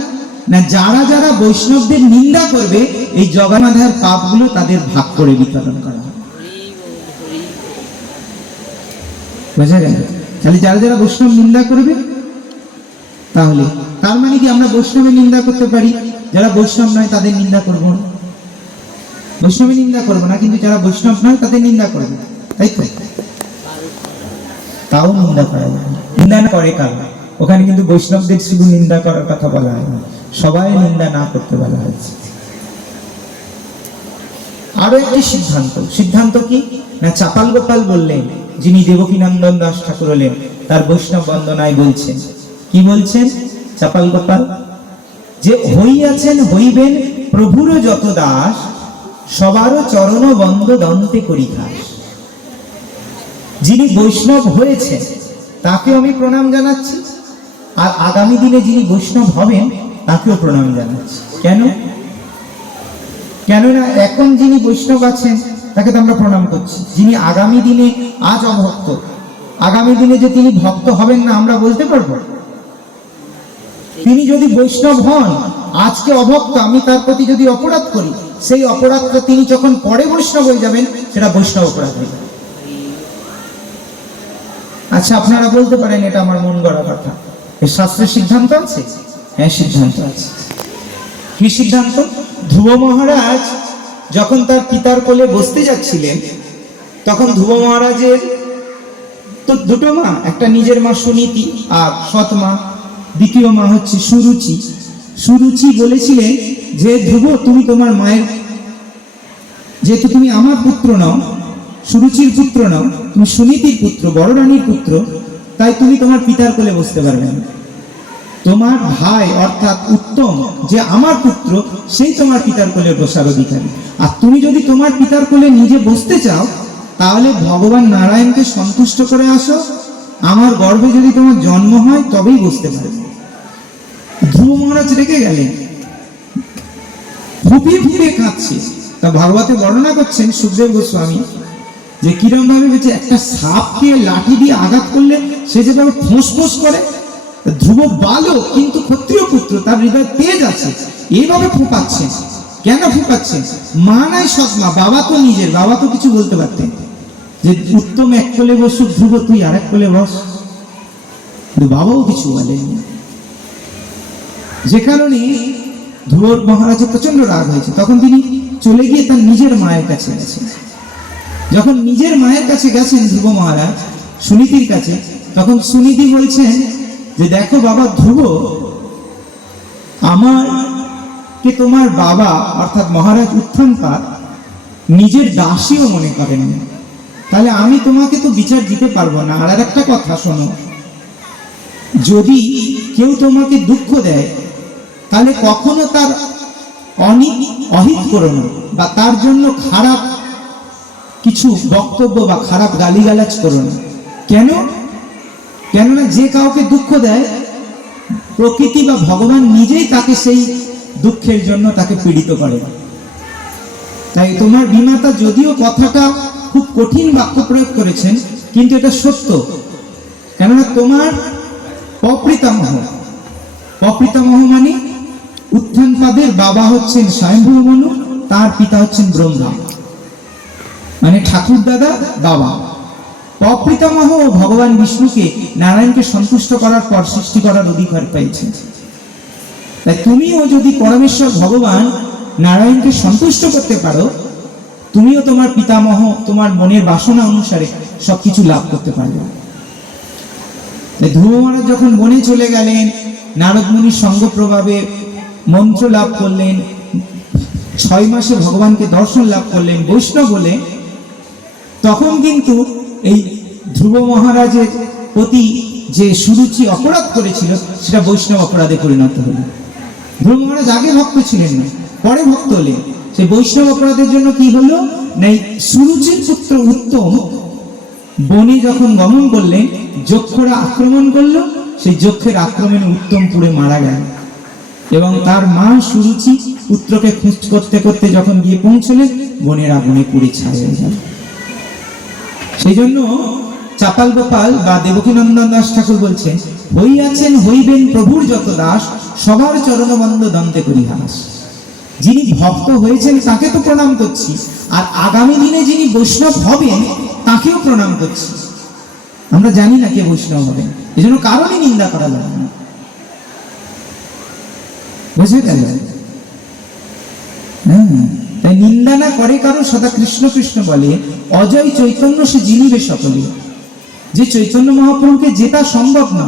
না? যারা যারা বৈষ্ণবদের নিন্দা করবে এই জগাই মাধাইয়ের পাপগুলো তাদের ভাগ করে বিতরণ করা হবে। বোঝা গেল? তাহলে যারা যারা বৈষ্ণব নিন্দা করবে, তাহলে তার মানে কি আমরা বৈষ্ণবের নিন্দা করতে পারি, যারা বৈষ্ণব নয় তাদের নিন্দা করবো না? বৈষ্ণবের নিন্দা করবো না, কিন্তু যারা বৈষ্ণব নয় তাদের নিন্দা করবো, তাই তো? তাও নিন্দা করা যায় না। নিন্দা না করে কারণ ওখানে কিন্তু বৈষ্ণবদের শুধু নিন্দা করার কথা বলা হয়নি, সবাই নিন্দা না করতে বলা হয়েছে। আরো একটি সিদ্ধান্ত কি না? চাপাল গোপাল বললেন, যিনি দেবকীনন্দন দাস ঠাকুর হলেন, তার বৈষ্ণব বন্দনায় বলছেন, কি বলছেন চাপাল গোপাল? যে হইয়াছেন হইবেন প্রভুর যত দাস, সবারও চরণ বন্দ দন্তে করি খাস। যিনি বৈষ্ণব হয়েছেন তাকেও আমি প্রণাম জানাচ্ছি, আর আগামী দিনে যিনি বৈষ্ণব হবেন তাকেও প্রণাম জানাচ্ছি। কেন? কেননা এখন যিনি বৈষ্ণব আছেন তাকে তো আমরা প্রণাম করছি। যিনি আগামী দিনে আজ অভক্ত, আগামী দিনে যে তিনি ভক্ত হবেন না আমরা বলতে পারবো? তিনি যদি বৈষ্ণব হন, আজকে অভক্ত, আমি তার প্রতি যদি অপরাধ করি, সেই অপরাধটা তিনি যখন পরে বৈষ্ণব হয়ে যাবেন সেটা বৈষ্ণব অপরাধ হয়ে যাবে। আচ্ছা, আপনারা বলতে পারেন এটা আমার মন গড়া কথা, এর শাস্ত্রের সিদ্ধান্ত আছে? হ্যাঁ, সিদ্ধান্ত আছে। কি সিদ্ধান্ত? ধ্রুব মহারাজ যখন তার পিতার কোলে বসতে যাচ্ছিলেন, তখন ধ্রুব মহারাজের তো দুটো মা, একটা নিজের মা সুনীতি আর সৎ মা, দ্বিতীয় মা হচ্ছে সুরুচি। সুরুচি বলেছিলেন যে ধ্রুব, তুমি তোমার মায়ের, যেহেতু তুমি আমার পুত্র নও, সুরুচির পুত্র নও, তুমি সুনীতির পুত্র, বড় রানীর পুত্র, তাই তুমি তোমার পিতার কোলে বসতে পারবে না। তোমার ভাই অর্থাৎ উত্তম, যে আমার পুত্র, সেই তোমার পিতার কোলে বসার অধিকারী। আর তুমি যদি তোমার পিতার কোলে নিজে বসতে চাও, তাহলে ভগবান নারায়ণকে সন্তুষ্ট করে আসো, আমার গর্ভে যদি তোমার জন্ম হয় তবেই বুঝতে পারবে। ধ্রুব মহারাজ রেগে গেলেন, ফুপিয়ে ফুপিয়ে কাঁদছে। তা ভাগবতে বর্ণনা করছেন সুখদেব গোস্বামী যে কিরম ভাবে বলছে, একটা সাপকে লাঠি দিয়ে আঘাত করলে সে যেভাবে ফোঁস ফোঁস করে, ধ্রুব বালক কিন্তু ক্ষত্রিয় পুত্র, তার হৃদয় তেজ আছে, এইভাবে ফোঁপাচ্ছে। কেন ফোঁপাচ্ছে? মা নাই সৎ মা, বাবা তো নিজের, বাবা তো কিছু বলতে পারতেন যে উত্তম এক কোলে বসুক ধ্রুব, তুই আর এক কোলে বস, কিন্তু বাবাও কিছু বলেননি। যে কারণে ধ্রুব মহারাজের প্রচন্ড রাগ হয়েছে। তখন তিনি চলে গিয়ে তার নিজের মায়ের কাছে গেছেন। যখন নিজের মায়ের কাছে গেছেন ধ্রুব মহারাজ সুনীতির কাছে, তখন সুনীতি বলছেন যে দেখো বাবা ধ্রুব, আমারকে তোমার বাবা অর্থাৎ মহারাজ উত্থানপাদ নিজের দাসীও মনে করেন না, তাহলে আমি তোমাকে তো বিচার দিতে পারবো না। আর একটা কথা শোনো, যদি কেউ তোমাকে দুঃখ দেয় তাহলে কখনো তার অহিত করো না, বা তার জন্য খারাপ কিছু বক্তব্য বা খারাপ গালিগালাজ করো না। কেন? কেননা যে কাউকে দুঃখ দেয়, প্রকৃতি বা ভগবান নিজেই তাকে সেই দুঃখের জন্য তাকে পীড়িত করে। তাই তোমার বিমাতা যদিও কথাটা খুব কঠিন বাক্য প্রয়োগ করেছেন, কিন্তু এটা সত্য। কেননা তোমার অপিতামহ, অপিতামহ মানে উত্থানপাদের বাবা হচ্ছেন স্বয়ম্ভু মনু, তার পিতা হচ্ছেন ব্রহ্মা, মানে ঠাকুর দাদা বাবা। অপিতামহ ভগবান বিষ্ণুকে, নারায়ণকে সন্তুষ্ট করার পর সৃষ্টি করার অধিকার পেয়েছেন। তাই তুমিও যদি পরমেশ্বর ভগবান নারায়ণকে সন্তুষ্ট করতে পারো, তুমিও তোমার পিতামহ তোমার মনের বাসনা অনুসারে সবকিছু লাভ করতে পারবে। ধ্রুব মহারাজ যখন বনে চলে গেলেন, নারদ মুনির সঙ্গ প্রভাবে মন্ত্র লাভ করলেন, 6 মাসে ভগবানকে দর্শন লাভ করলেন বৈষ্ণব বলে, তখন কিন্তু এই ধ্রুব মহারাজের প্রতি যে সুরুচি অপরাধ করেছিল সেটা বৈষ্ণব অপরাধে পরিণত হলো। ধ্রুব মহারাজ আগে ভক্ত ছিলেন না, পরে ভক্ত হলেন। সেই বৈষ্ণব অপরাধের জন্য কি হলো না, সুরুচির পুত্র উত্তম বনে যখন গমন করলেন, যক্ষরা আক্রমণ করলো, সেই যক্ষের আক্রমণে উত্তম পুড়ে মারা গেল। এবং তার মা সুরুচি পুত্রকে খোঁজ করতে করতে যখন গিয়ে পৌঁছলেন, বনের আগুনে পুড়ে ছাই হয়ে গেল। সেই জন্য চাপাল গোপাল বা দেবকীনন্দন দাস ঠাকুর বলছেন, হইয়াছেন হইবেন প্রভুর যত দাস, সবার চরণবন্ধ দন্তে করি হাস। যিনি ভক্ত হয়েছেন তাকে তো প্রণাম করছি, আর আগামী দিনে যিনি বৈষ্ণব হবেন তাকেও প্রণাম করছি। আমরা জানি না কে বৈষ্ণব হবেন, এই জন্য কারণই নিন্দা করা যাবে না। বুঝে গেল? তাই নিন্দা না করে কারণ সদা কৃষ্ণ কৃষ্ণ বলে, অজয় চৈতন্য সে জিনিবে সকলে। যে চৈতন্য মহাপ্রভুকে জেতা সম্ভব না,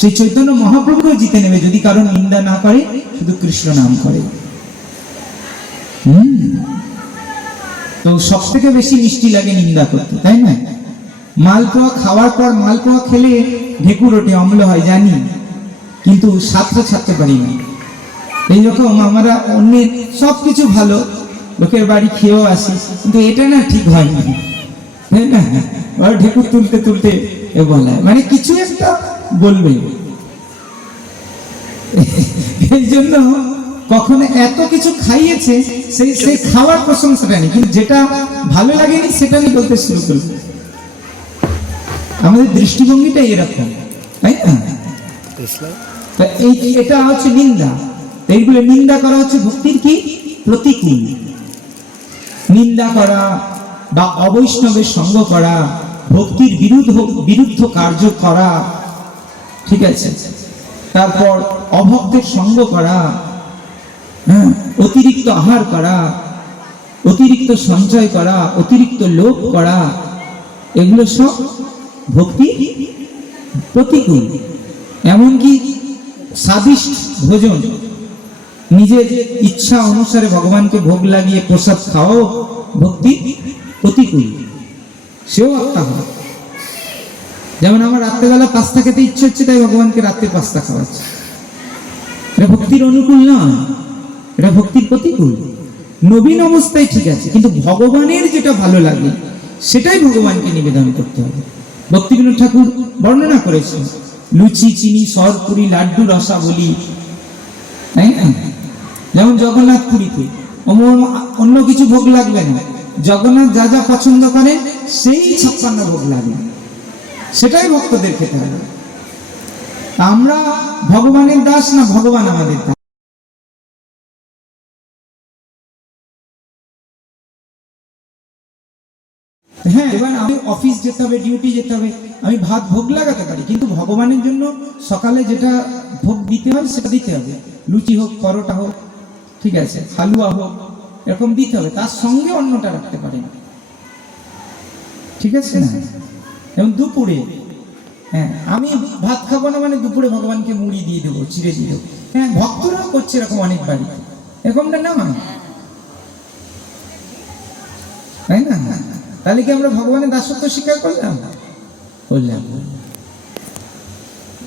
সেই চৈতন্য মহাপ্রভুকেও জিতে নেবে যদি কারণ নিন্দা না করে, শুধু কৃষ্ণ নাম করে। তো সব থেকে বেশি মিষ্টি লাগে নিন্দা করতে, তাই না? মালপোয়া খাওয়ার পর মালপোয়া খেলে ঢেকুর ওঠে, অম্ল হয় জানি, কিন্তু স্বাদটা ছাড়তে পারি না। এইরকম আমরা অন্যের সবকিছু ভালো, লোকের বাড়ি খেয়েও আসি, কিন্তু এটা না ঠিক হয় না, তাই না? ঢেকুর তুলতে তুলতে বলা মানে কিছু একটা বলবে। এই জন্য কখনো এত কিছু খাইয়েছে সেই খাওয়ার প্রশংসাটা নেই, কিন্তু যেটা ভালো লাগেনি সেটা নিয়ে বলতে শুরু করবে। আমাদের দৃষ্টিভঙ্গিটা এরকম, তাই না? এটা হচ্ছে নিন্দা। এইগুলো নিন্দা করা হচ্ছে ভক্তির কি প্রতিকূল। নিন্দা করা বা অবৈষ্ণবের সঙ্গ করা, ভক্তির বিরুদ্ধ কার্য করা, ঠিক আছে? তারপর অভক্তের সঙ্গ করা, অতিরিক্ত আহার করা, অতিরিক্ত সঞ্চয় করা, অতিরিক্ত লোভ করা, এগুলো সব ভক্তি প্রতিকূল। এমনকি সাদিষ্ট ভোজন, নিজের ইচ্ছা অনুসারে ভগবানকে ভোগ লাগিয়ে প্রসাদ খাওয়াও ভক্তি প্রতিকূল, সেও একটা হয়। যেমন আমার রাত্রেবেলা পাস্তা খেতে ইচ্ছে হচ্ছে, তাই ভগবানকে রাত্রে পাস্তা খাওয়াচ্ছে, এটা ভক্তির অনুকূল নয়, এটা ভক্তির প্রতিকূল। নবীন অবস্থায় ঠিক আছে, কিন্তু ভগবানের যেটা ভালো লাগে সেটাই ভগবানকে নিবেদন করতে হবে। ভক্তিবিনোদ ঠাকুর বর্ণনা করেছেন লুচি, চিনি, সরপুরি, লাড্ডু, রসাবলি, তাই না? যেমন জগন্নাথ পুরীতে অন্য কিছু ভোগ লাগবে না, জগন্নাথ যা যা পছন্দ করেন সেই 56 ভোগ লাগবে, সেটাই ভক্তদের খেতে হবে। আমরা ভগবানের দাস না ভগবান আমাদের দাস? হ্যাঁ, এবার আমি অফিস যেতে হবে, ডিউটি যেতে হবে, আমি ভাত ভোগ লাগাতে পারি, কিন্তু ভগবানের জন্য সকালে যেটা ভোগ দিতে হয় সেটা দিতে হবে। লুচি হোক, পরোটা হোক, ঠিক আছে, হালুয়া হোক, এরকম দিতে হবে, তার সঙ্গে অন্যটা রাখতে পারেন, ঠিক আছে না? এবং দুপুরে, হ্যাঁ, আমি ভাত খাবো না মানে দুপুরে ভগবানকে মুড়ি দিয়ে দেবো, চিড়ে দিয়ে দেবো। হ্যাঁ, ভক্তরাও করছে এরকম অনেক বাড়িতে, এরকমটা না মানে, তাই না? তাহলে কি আমরা ভগবানের দাসত্ব স্বীকার করলাম? বললাম।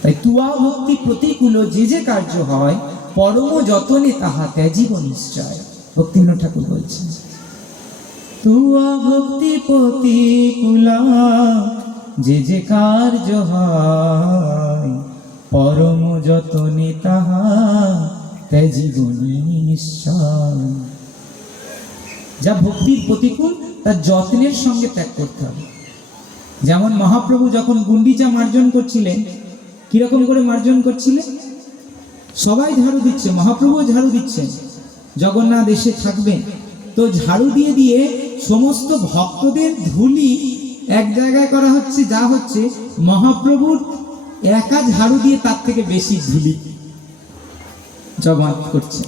তাই তুয়া ভক্তি প্রতিকূল যে যে কার্য হয়, পরম যতনে তাহা ত্যাজিব নিশ্চয়। ভক্তিবিনোদ ঠাকুর বলছেন, তুয়া ভক্তি প্রতিকূল যে যে কার্য হয়, পরম যতনে তাহা ত্যাজিব নিশ্চয়। যা ভক্তির প্রতিকূল তার যত্নের সঙ্গে ত্যাগ করতে হবে। যেমন মহাপ্রভু যখন গুন্ডিচা মার্জন করছিলেন, কিরকম করে মার্জন করছিলেন? সবাই ঝাড়ু দিচ্ছে, মহাপ্রভুও ঝাড়ু দিচ্ছেন, জগন্নাথ এসে থাকবেন, তো ঝাড়ু দিয়ে দিয়ে সমস্ত ভক্তদের ধুলি এক জায়গায় করা হচ্ছে, যা হচ্ছে মহাপ্রভুর একা ঝাড়ু দিয়ে তার থেকে বেশি ধুলি জমা করছে।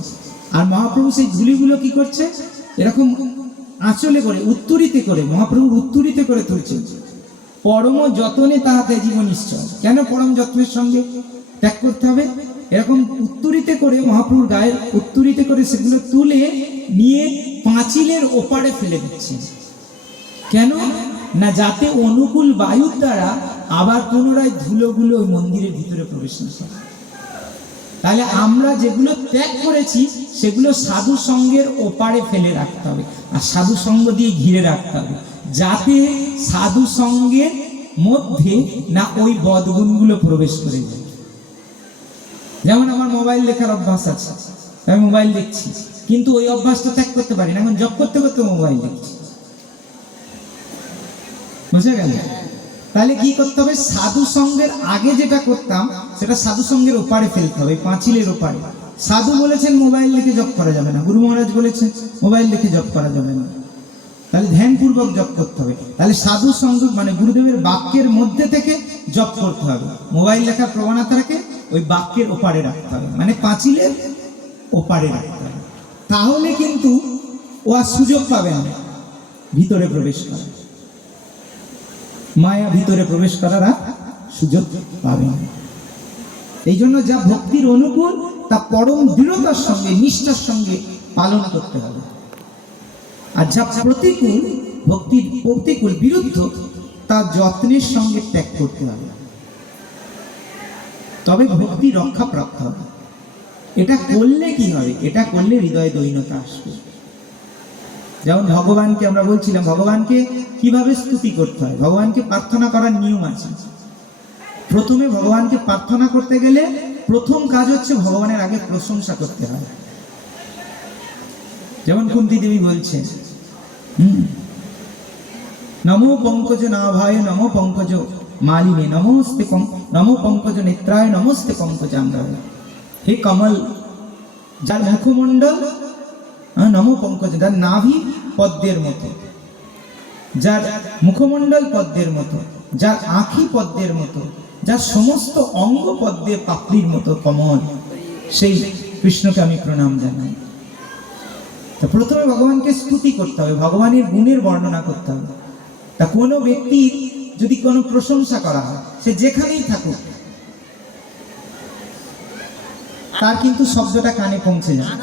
আর মহাপ্রভু সেই ধুলিগুলো কি করছে? এরকম আঁচলে করে, উত্তরিতে করে, মহাপ্রভুর উত্তরিতে করে তুলছে। পরম যতনে তাহাতে জীবন নিশ্চয়। কেন পরম যত্নের সঙ্গে ত্যাগ করতে হবে? এরকম উত্তরিতে করে, মহাপ্রভুর গায়ের উত্তরিতে করে সেগুলো তুলে নিয়ে পাঁচিলের ওপারে ফেলে দিচ্ছে। কেন না? যাতে অনুকূল বায়ুর দ্বারা আবার পুনরায় ধুলোগুলো ওই মন্দিরের ভিতরে প্রবেশ না করে। তাহলে আমরা যেগুলো ত্যাগ করেছি সেগুলো সাধু সঙ্গের ওপারে ফেলে রাখতে হবে, আর সাধু সঙ্গ দিয়ে ঘিরে রাখতে হবে, যাতে সাধু সঙ্গের মধ্যে না ওই বদগুণগুলো প্রবেশ করে যায়। যেমন আমার মোবাইল দেখার অভ্যাস আছে, আমি মোবাইল দেখছি, কিন্তু ওই অভ্যাসটা ত্যাগ করতে পারি না, এখন জব করতে করতে মোবাইল দেখছি, বুঝে গেল? তাহলে কি করতে হবে? সাধু সঙ্গের আগে যেটা করতাম সেটা সাধু সঙ্গের ওপারে ফেলতে হবে, পাঁচিলের ওপারে। সাধু বলেছেন মোবাইল দেখে জপ করা যাবে না, গুরু মহারাজ বলেছেন মোবাইল দেখে জপ করা যাবে না, তাহলে ধ্যানপূর্বক জপ করতে হবে। তাহলে সাধু সঙ্গ মানে গুরুদেবের বাক্যের মধ্যে থেকে জপ করতে হবে। মোবাইল লেখার প্রবণতাকে ওই বাক্যের ওপারে রাখতে হবে, মানে পাঁচিলের ওপারে রাখতে হবে। তাহলে কিন্তু ও আর সুযোগ পাবে না ভিতরে প্রবেশ করার, মায়া ভিতরে প্রবেশ করার সুযোগ পাবে না। এই জন্য যা ভক্তির অনুকূল তা পরম দৃঢ়তার সঙ্গে, নিষ্ঠার সঙ্গে পালন করতে হবে, আর যা প্রতিকূল, ভক্তির প্রতিকূল, বিরুদ্ধ, তা যত্নের সঙ্গে ত্যাগ করতে হবে, তবে ভক্তি রক্ষা প্রাপ্ত হবে। এটা করলে কি হবে? এটা করলে হৃদয়ে দৈন্যতা আসবে। যেমন ভগবানকে আমরা বলছিলাম, ভগবানকে কিভাবে স্তুতি করতে হয়, ভগবানকে প্রার্থনা করার নিয়ম আছে। প্রথমে ভগবানকে প্রার্থনা করতে গেলে প্রথম কাজ হচ্ছে ভগবানের আগে প্রশংসা করতে হয়। যেমন কুন্তী দেবী বলছেন, নমো পঙ্কজ নাভায় নমো পঙ্কজ মালিনে নমস্তে, নমো পঙ্কজ নেত্রায় নমস্তে পঙ্কজাঙ্গায়। হে কমল, যার মুখমণ্ডল নমো পঙ্কজ, যার নাভি পদ্মের মতো, যার মুখমণ্ডল পদ্মের মতো, যার আঁখি পদ্মের মতো, যার সমস্ত অঙ্গ পদ্মের পাপড়ির মতো কমল, সেই কৃষ্ণকে আমি প্রণাম জানাই। তা প্রথমে ভগবানকে স্তুতি করতে হবে, ভগবানের গুণের বর্ণনা করতে হবে। তা কোনো ব্যক্তির যদি কোনো প্রশংসা করা হয়, সে যেখানেই থাকুক, তার কিন্তু শব্দটা কানে পৌঁছে যায়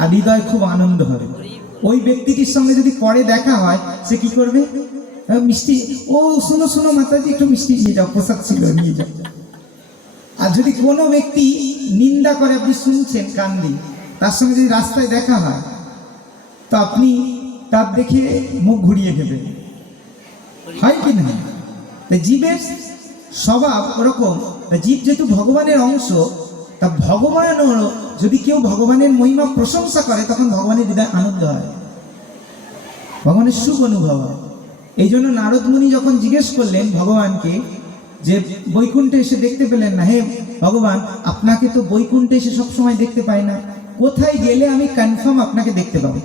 আর হৃদয় খুব আনন্দ হবে। ওই ব্যক্তিটির সঙ্গে যদি পরে দেখা হয়, সে কি করবে? মিষ্টি, ও শোনো শোনো মাতাজি, একটু মিষ্টি নিয়ে যাও, প্রসাদ ছিল নিয়ে যাও। আর যদি কোনো ব্যক্তি নিন্দা করে, আপনি শুনছেন কান দিয়ে, তার সঙ্গে যদি রাস্তায় দেখা হয়, তো আপনি তার দেখে মুখ ঘুরিয়ে দেবেন, হয় কি না? তাই জীবের স্বভাব ওরকম, জীব যেহেতু ভগবানের অংশ, তা ভগবানও যদি কেউ ভগবানের মহিমা প্রশংসা করে তখন ভগবানের হৃদয় আনন্দ হয়, ভগবানের সুখ অনুভব হয়। এই জন্য নারদ মুনি যখন জিজ্ঞেস করলেন ভগবানকে যে বৈকুণ্ঠে এসে দেখতে পেলেন না, হে ভগবান আপনাকে তো বৈকুণ্ঠে এসে সবসময় দেখতে পাই না, কোথায় গেলে আমি কনফার্ম আপনাকে দেখতে পাবো?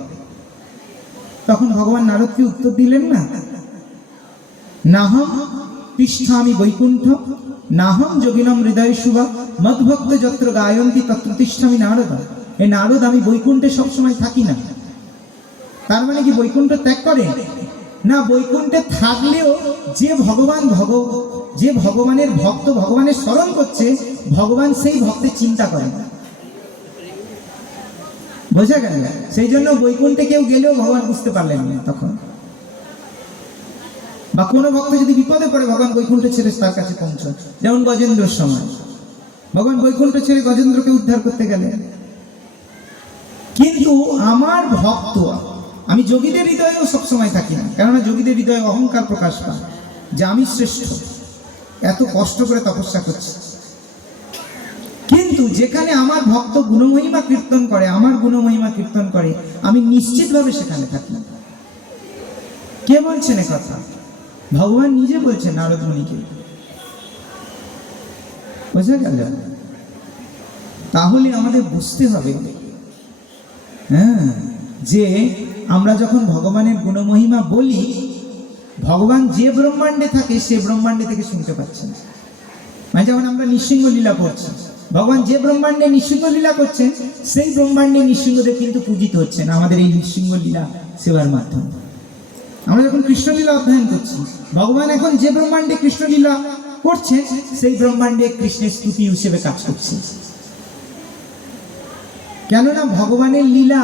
তখন ভগবান নারদকে উত্তর দিলেন না, নাহম তিষ্ঠামি বৈকুণ্ঠ নাহম যোগিনম হৃদয় শুভা মদ্ভক্ত যত্র গায়ন্তি তত্র তিষ্ঠামি নারদ। এ নারদ, আমি বৈকুণ্ঠে সবসময় থাকি না। তার মানে কি বৈকুণ্ঠ ত্যাগ করে না? বৈকুণ্ঠে থাকলেও যে ভগবানের ভক্ত ভগবানের স্মরণ করছে, ভগবান সেই ভক্তের চিন্তা করে না। বোঝা গেল? সেই জন্য বৈকুণ্ঠে কেউ গেলেও ভগবান বুঝতে পারলেন না তখন। বা কোনো ভক্ত যদি বিপদে পড়ে, ভগবান বৈকুণ্ঠ ছেড়ে তার কাছে পৌঁছায়। যেমন গজেন্দ্রের সময় ভগবান বৈকুণ্ঠ ছেড়ে গজেন্দ্রকে উদ্ধার করতে গেলেন। কিন্তু আমার ভক্ত, আমি যোগীদের হৃদয়েও সবসময় থাকি না, কেননা যোগীদের হৃদয়ে অহংকার প্রকাশ পায় যে আমি শ্রেষ্ঠ, এত কষ্ট করে তপস্যা করছি। কিন্তু যেখানে আমার ভক্ত গুণমহিমা কীর্তন করে, আমার গুণমহিমা কীর্তন করে, আমি নিশ্চিতভাবে সেখানে থাকি। কে বলছেন এ কথা? ভগবান নিজে বলছেন নারদ মুনিকে। বোঝা গেল? তাহলে আমাদের বুঝতে হবে যে আমরা যখন ভগবানের গুণমহিমা বলি, ভগবান যে ব্রহ্মাণ্ডে থাকে সে ব্রহ্মাণ্ডে থেকে শুনতে পাচ্ছেন। মানে যেমন আমরা নৃসিংহ লীলা করছি, ভগবান যে ব্রহ্মাণ্ডে নৃসিংহ লীলা করছেন সেই ব্রহ্মাণ্ডে নৃসিংহদেব কিন্তু পূজিত হচ্ছেন আমাদের এই নৃসিংহ লীলা সেবার মাধ্যমে। আমরা যখন কৃষ্ণলীলা অধ্যয়ন করছি, ভগবান এখন যে ব্রহ্মাণ্ডে কৃষ্ণলীলা করছে সেই ব্রহ্মাণ্ডে কৃষ্ণের স্তুতি হিসেবে কাজ করছে। কেননা ভগবানের লীলা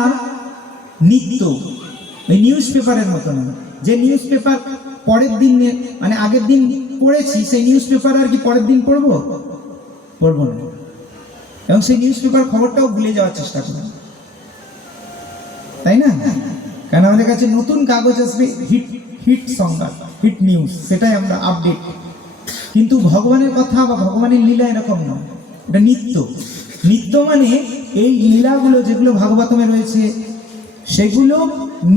নিত্য, ওই নিউজ পেপারের মতো না। যে নিউজ পেপার পরের দিন, মানে আগের দিন পড়েছি, সেই নিউজ পেপার আর কি পরের দিন পড়বো না, এবং সেই নিউজ পেপার খবরটাও ভুলে যাওয়ার চেষ্টা করি, তাই না? কারণ আমাদের কাছে নতুন কাগজ আসবে, হিট সংবাদ, হিট নিউজ, সেটাই আমরা আপডেট। কিন্তু ভগবানের কথা বা ভগবানের লীলা এরকম নয়, এটা নিত্য। নিত্য মানে এই লীলাগুলো যেগুলো ভাগবতমে রয়েছে সেগুলো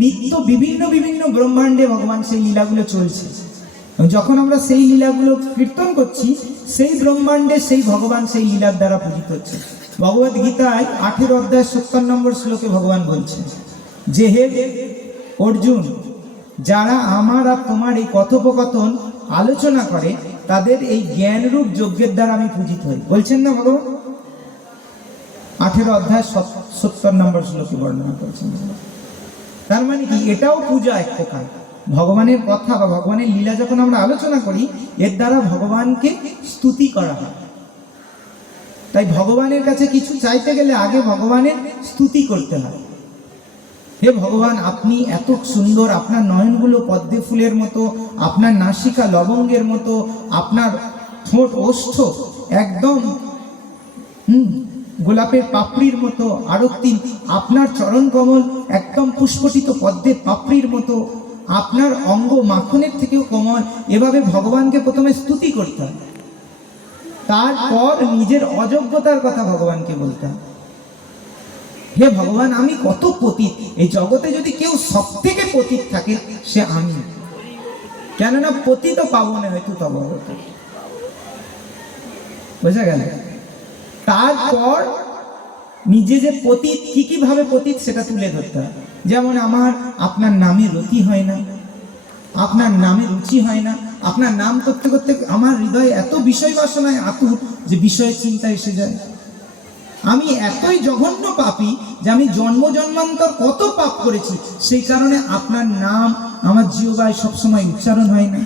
নিত্য, বিভিন্ন বিভিন্ন ব্রহ্মাণ্ডে ভগবান সেই লীলাগুলো চলছে। যখন আমরা সেই লীলাগুলো কীর্তন করছি, সেই ব্রহ্মাণ্ডে সেই ভগবান সেই লীলার দ্বারা পূজিত হচ্ছে। ভগবদ গীতায় 8 অধ্যায় 70 নম্বর শ্লোকে ভগবান বলছেন যে হে অর্জুন, যারা আমার আর তোমার এই কথোপকথন আলোচনা করে তাদের এই জ্ঞানরূপ যজ্ঞের দ্বারা আমি পূজিত হই। বলছেন না ভগবান? 8 অধ্যায় 70 নম্বর শ্লোকে বর্ণনা করেছেন। তার মানে কি, এটাও পূজা এক প্রকার। ভগবানের কথা বা ভগবানের লীলা যখন আমরা আলোচনা করি, এর দ্বারা ভগবানকে স্তুতি করা হয়। তাই ভগবানের কাছে কিছু চাইতে গেলে আগে ভগবানের স্তুতি করতে হয়। হে ভগবান, আপনি এত সুন্দর, আপনার নয়নগুলো পদ্মে ফুলের মতো, আপনার নাসিকা লবঙ্গের মতো, আপনার ঠোঁট ওষ্ঠ একদম গোলাপের পাপড়ির মতো, আরক্তিম, আপনার চরণ কমল একদম পুষ্পটিত পদ্মের পাপড়ির মতো, আপনার অঙ্গ মাখনের থেকেও কোমল। এভাবে ভগবানকে প্রথমে স্তুতি করতে হয়, তারপর নিজের অযোগ্যতার কথা ভগবানকে বলতে হয়। হে ভগবান, আমি কত পতিত, এই জগতে যদি কেউ সব থেকে পতিত থাকে সে আমি, কেননা পতিত পাবনে হয়তো তব। বোঝা গেল? তারপর নিজে যে পতিত, কি ভাবে পতিত সেটা তুলে ধরতে হয়। যেমন আপনার নামে রতি হয় না, আপনার নামে রুচি হয় না, আপনার নাম করতে করতে আমার হৃদয়ে এত বিষয় বাসনায় আতুর যে বিষয়ের চিন্তা এসে যায়। আমি এতই জঘন্য পাপী যে আমি জন্ম জন্মান্তর কত পাপ করেছি, সেই কারণে আপনার নাম আমার জিহ্বায় সবসময় উচ্চারণ হয় না,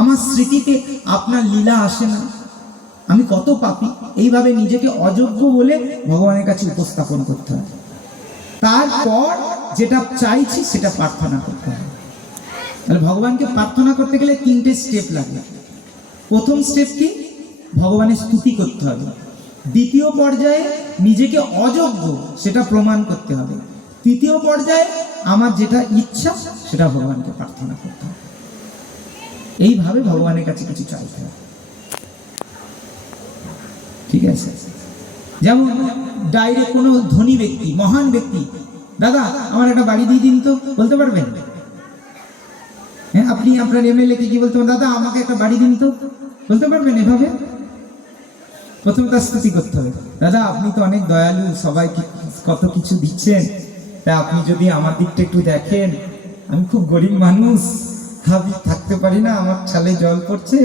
আমার স্মৃতিতে আপনার লীলা আসে না, আমি কত পাপী। এইভাবে নিজেকে অযোগ্য বলে ভগবানের কাছে উপস্থাপন করতে হয়। তারপর যেটা চাইছি সেটা প্রার্থনা করতে হয়। তাহলে ভগবানকে প্রার্থনা করতে গেলে 3টে স্টেপ লাগে। প্রথম স্টেপ কি? ভগবানের স্তুতি করতে হবে। দ্বিতীয় পর্যায়ে নিজেকে অযোগ্য সেটা প্রমাণ করতে হবে। তৃতীয় পর্যায়ে আমার যেটা ইচ্ছা সেটা ভগবানকে প্রার্থনা করতে হবে। এইভাবে ভগবানের কাছে কিছু চাইতে হবে, ঠিক আছে? যেমন ডাইরেক্ট কোনো ধনী ব্যক্তি, মহান ব্যক্তি, দাদা আমার একটা বাড়ি দিয়ে দিন তো, বলতে পারবেন? হ্যাঁ, আপনি আপনার এমএলএ কে কি বলতে পারেন, দাদা আমাকে একটা বাড়ি দিন তো, বলতে পারবেন? এভাবে প্রথমে তার স্তুতি করতে হবে, দাদা আপনি তো অনেক দয়ালু, সবাই কত কিছু দিচ্ছেন, তা আপনি যদি আমার দিকটা একটু দেখেন, আমি খুব গরিব মানুষ, আমি থাকতে পারি না, আমার ছালে জল পড়ছে।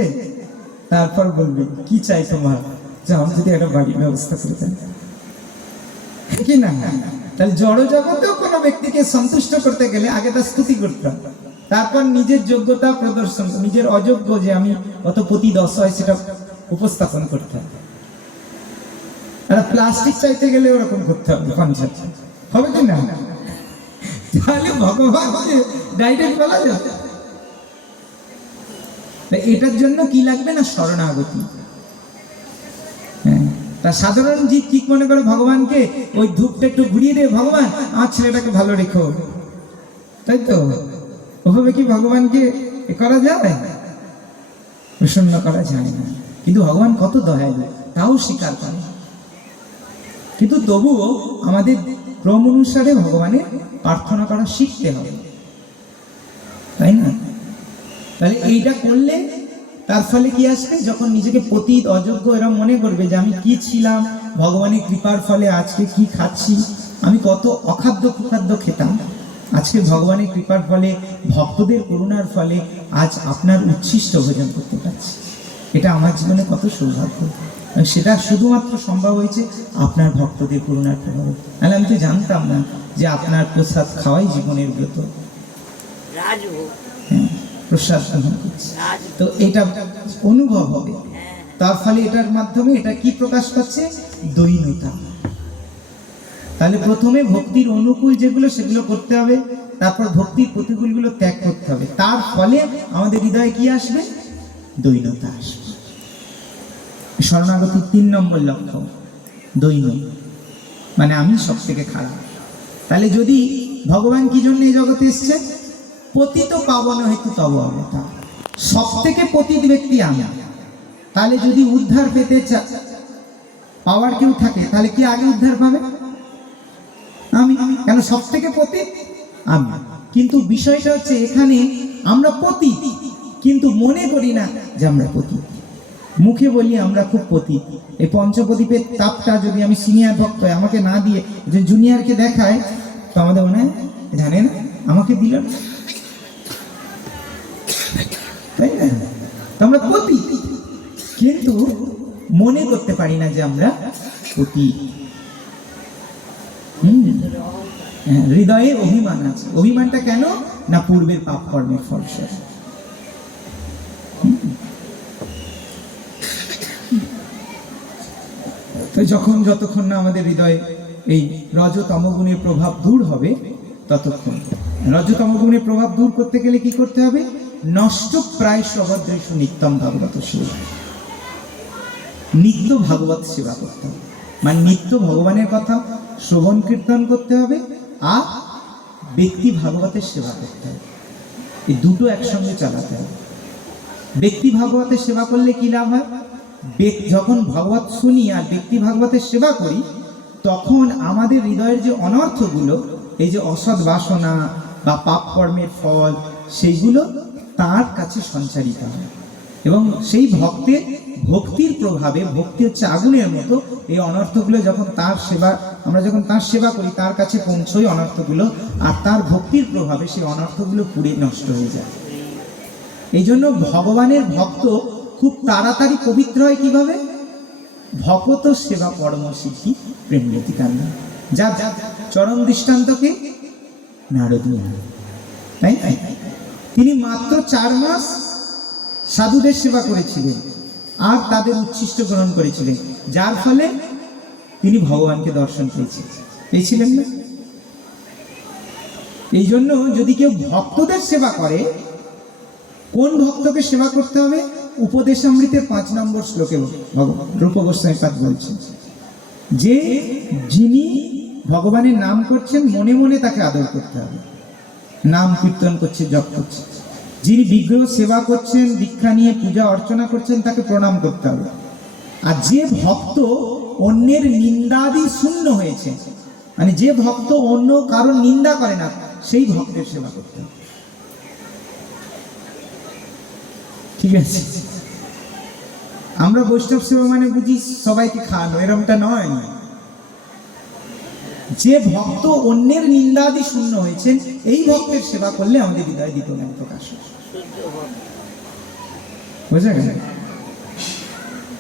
তারপর বলবে কি চাই তোমার, যে আমি যদি একটা বাড়ির ব্যবস্থা করে দেন, কি না? তাহলে জড় জগতেও কোনো ব্যক্তিকে সন্তুষ্ট করতে গেলে আগে তার স্তুতি করতে হবে, তারপর নিজের যোগ্যতা প্রদর্শন, নিজের অযোগ্য যে আমি কত প্রতি 10 হয় সেটা উপস্থাপন করতে হবে। আর প্লাস্টিক চাইতে গেলে ওরকম করতে হবে, কনসেপ্ট হবে কি না? তাহলে ভগবানকে ডাইরেক্ট বলা যাবে। এটার জন্য কি লাগবে না, শরণাগতি। হ্যাঁ, তা সাধারণ জীব ঠিক মনে করে ভগবানকে ওই ধূপটা একটু ঘুরিয়ে দেয়, ভগবান আমার ছেলেটাকে ভালো রেখো, তাই তো? ওভাবে কি ভগবানকে করা যায়? প্রসন্ন করা যায় না। কিন্তু ভগবান কত দয়ালু, তাও স্বীকার করে। কিন্তু তবুও আমাদের ক্রম অনুসারে ভগবানের প্রার্থনা করা শিখতে হবে, তাই না? তাহলে এইটা করলে তার ফলে কি আসবে, যখন নিজেকে পতিত অযোগ্য এরা মনে করবে যে আমি কি ছিলাম, ভগবানের কৃপার ফলে আজকে কি খাচ্ছি, আমি কত অখাদ্য কুখাদ্য খেতাম, আজকে ভগবানের কৃপার ফলে, ভক্তদের করুণার ফলে আজ আপনার উচ্ছিষ্ট ভোজন করতে পারছি, এটা আমার জীবনে কত সৌভাগ্য। সেটা শুধুমাত্র সম্ভব হয়েছে আপনার ভক্তদের করুণার প্রভাবে। তাহলে আমি তো জানতাম না যে আপনার প্রসাদ খাওয়াই জীবনের ব্রত। হ্যাঁ, প্রসাদ গ্রহণ করছি, তো এটা অনুভব হবে। তার ফলে এটার মাধ্যমে এটা কি প্রকাশ পাচ্ছে, দৈন্যতা। তাহলে প্রথমে ভক্তির অনুকূল যেগুলো সেগুলো করতে হবে, তারপর ভক্তির প্রতিকূলগুলো ত্যাগ করতে হবে, তার ফলে আমাদের হৃদয়ে কি আসবে, দৈন্যতা আসবে। শরণাগতির 3 নম্বর লক্ষ্য দৈন্য, মানে আমি সব থেকে খারাপ। তাহলে যদি ভগবান কি জন্য এই জগতে এসছে, পতিত পাবন হেতু তব অবতার, সব থেকে পতিত ব্যক্তি আমি। তাহলে যদি উদ্ধার পেতে পাওয়ার কেউ থাকে, তাহলে কি আগে উদ্ধার পাবে? আমি, কেন সব থেকে পতিত আমি। কিন্তু বিষয়টা হচ্ছে এখানে আমরা পতিত, কিন্তু মনে করি না যে আমরা পতিত। মুখে বলি আমরা খুব পতিত। এই পঞ্চপ্রদীপের তাপটা যদি আমি সিনিয়র ভক্ত আমাকে না দিয়ে যে জুনিয়রকে দেখায়, তো আমাদের মনে হয় জানে না, আমাকে দিল না, তাই না? আমরা পতিত, কিন্তু মনে করতে পারি না যে আমরা পতিত। হৃদয়ে অভিমান আছে। অভিমানটা কেন না, পূর্বের পাপ কর্মের ফলস্বরূপ। তো যতক্ষণ না আমাদের হৃদয়ে এই রজতম গুণের প্রভাব দূর হবে, ততক্ষণ। রজতম গুণের প্রভাব দূর করতে গেলে কি করতে হবে, নষ্ট প্রায় সভদ্রেষু নিত্যম ভাগবত সেবা, নিত্য ভাগবত সেবা করতে হবে। মানে নিত্য ভগবানের কথা শ্রবণ কীর্তন করতে হবে, আর ব্যক্তি ভাগবতের সেবা করতে হবে। এই দুটো একসঙ্গে চালাতে হবে। ব্যক্তি ভাগবতের সেবা করলে কি লাভ হয়, যখন ভাগবত শুনি আর ব্যক্তি ভাগবতের সেবা করি, তখন আমাদের হৃদয়ের যে অনর্থগুলো, এই যে অসৎ বাসনা বা পাপ কর্মের ফল, সেইগুলো তার কাছে সঞ্চারিত হয়, এবং সেই ভক্তের ভক্তির প্রভাবে, ভক্তি হচ্ছে আগুনের মতো, এই অনর্থগুলো যখন তার সেবা, আমরা যখন তার সেবা করি, তার কাছে পৌঁছই অনর্থগুলো, আর তার ভক্তির প্রভাবে সেই অনর্থগুলো পুড়ে নষ্ট হয়ে যায়। এই জন্য ভগবানের ভক্ত খুব তাড়াতাড়ি পবিত্র হয় কিভাবে, ভকত সেবা পরম সিদ্ধি প্রেম নীতিকাণ্ড, যা চরম দৃষ্টান্তকে নারদ মুনি, তাই তিনি মাত্র 4 মাস সাধুদের সেবা করেছিলেন আর তাদের উচ্ছিষ্ট গ্রহণ করেছিলেন, যার ফলে তিনি ভগবানকে দর্শন পেয়েছিলেন না। এই জন্য যদি কেউ ভক্তদের সেবা করে, কোন ভক্তকে সেবা করতে হবে, উপদেশামৃতের 5 নম্বর শ্লোকে রূপ গোস্বামী পাদ বলছেন যে যিনি ভগবানের নাম করছেন, মনে মনে তাকে আদর করতে হবে। নাম কীর্তন করছে, জপ করছে, যিনি বিগ্রহ সেবা করছেন, দীক্ষা নিয়ে পূজা অর্চনা করছেন, তাকে প্রণাম করতে হবে। আর যে ভক্ত অন্যের নিন্দাদি শূন্য হয়েছে, মানে যে ভক্ত অন্য কারোর নিন্দা করে না, সেই ভক্তের সেবা করতে হবে। ঠিক আছে? আমরা বৈষ্ণব সেবা মানে বুঝি সবাইকে খাওয়ানো, এরকমটা নয়। যে ভক্ত অন্যের নিন্দাদি শূন্য হয়েছেন, এই ভক্তের সেবা করলে আমাদের হৃদয় দ্বিত জ্ঞান প্রকাশ হয়। বুঝা গেল?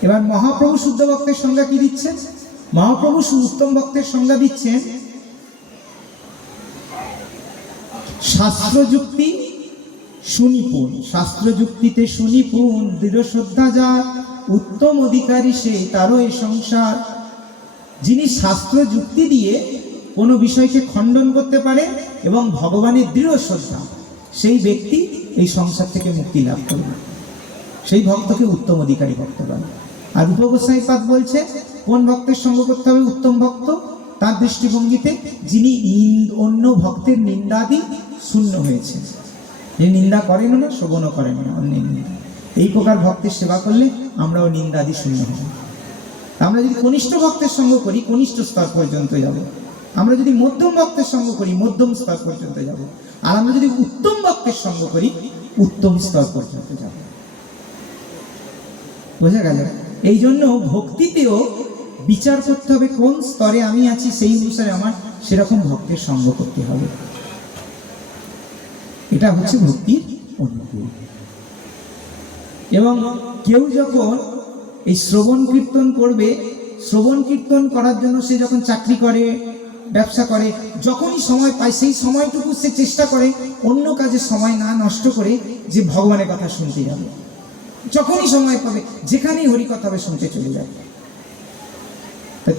এবার মহাপ্রভু শুদ্ধ ভক্তের সংজ্ঞা কি দিচ্ছেন? মহাপ্রভু উত্তম ভক্তের সংজ্ঞা দিচ্ছেন শাস্ত্রযুক্তি সুনিপুণ, শাস্ত্রযুক্তিতে সুনিপুণ, দৃঢ় শ্রদ্ধা যার, উত্তম অধিকারী সে, তারও এই সংসার। যিনি শাস্ত্র যুক্তি দিয়ে কোনো বিষয়কে খণ্ডন করতে পারে এবং ভগবানের দৃঢ় শ্রদ্ধা, সেই ব্যক্তি এই সংসার থেকে মুক্তি লাভ করবে। সেই ভক্তকে উত্তম অধিকারী ভক্ত বলে। আর রূপ গোস্বামীপাদ বলছে কোন ভক্তের সঙ্গ করতে হবে উত্তম ভক্ত? তার দৃষ্টিভঙ্গিতে যিনি অন্য ভক্তের নিন্দাদি শূন্য হয়েছে, যে নিন্দা করেন না, শোভনও করেন না অন্যের নিন্দা। এই প্রকার ভক্তের সেবা করলে আমরাও নিন্দাদি শূন্য হব। আমরা যদি কনিষ্ঠ ভক্তের সঙ্গ করি, কনিষ্ঠ স্তর পর্যন্ত যাব। আমরা যদি মধ্যম ভক্তের সঙ্গ করি, মধ্যম স্তর পর্যন্ত যাব। আর আমরা যদি উত্তম ভক্তের সঙ্গ করি, উত্তম স্তর পর্যন্ত যাব। বোঝা গেল? এই জন্য ভক্তিতেও বিচার করতে হবে কোন স্তরে আমি আছি, সেই অনুসারে আমার সেরকম ভক্তের সঙ্গ করতে হবে। এটা হচ্ছে ভক্তির অনুকূল। এবং কেউ যখন এই শ্রবণ কীর্তন করবে, শ্রবণ কীর্তন করার জন্য সে যখন চাকরি করে, ব্যবসা করে, যখনই সময় পায় সেই সময়টুকু সে চেষ্টা করে অন্য কাজে সময় না নষ্ট করে যে ভগবানের কথা শুনতে যাবে। যখনই সময় পাবে, যেখানেই হরিকথা হবে শুনতে চলে যাবে।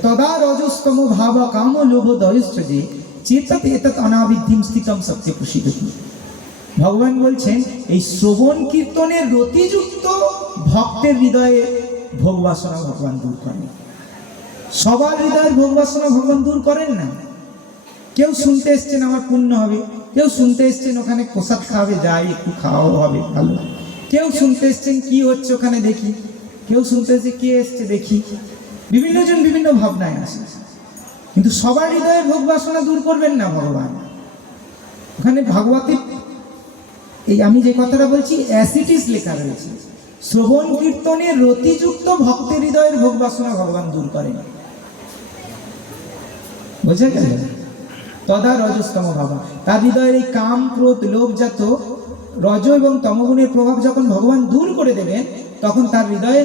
তদা রজস্তম ভাব কাম লোভ দয়স্ত যে চেতত এতৎ অনাবিদ্ধিম স্থিতম সত্য প্রসিদ্ধি। ভগবান বলছেন এই শ্রবণ কীর্তনের রতিযুক্ত ভক্তের হৃদয়ে ভোগ বাসনা ভগবান দূর করেন। সবার হৃদয়ের ভোগ বাসনা ভগবান দূর করেন না। কেউ শুনতে এসছেন আমার পুণ্য হবে, কেউ শুনতে এসছেন ওখানে প্রসাদ খাওয়াবে, যাই একটু খাওয়াও হবে ভালো, কেউ শুনতে এসছেন কি হচ্ছে ওখানে দেখি, কেউ শুনতে এসছে কে এসছে দেখি, বিভিন্ন জন বিভিন্ন ভাবনায় আসে। কিন্তু সবার হৃদয়ের ভোগ বাসনা দূর করবেন না ভগবান। ওখানে ভাগবতে এই আমি যে কথাটা বলছি অ্যাসিটিস লেখা রয়েছে, শ্রবণ কীর্তনের রতিযুক্ত ভক্তের হৃদয়ের ভোগ বাসনা ভগবান দূর করেন। বোঝা গেল? তদা রজস্তম ভাবা, তার হৃদয়ের এই কাম ক্রোধ লোভজাত রজ এবং তমগুণের প্রভাব যখন ভগবান দূর করে দেবেন, তখন তার হৃদয়ে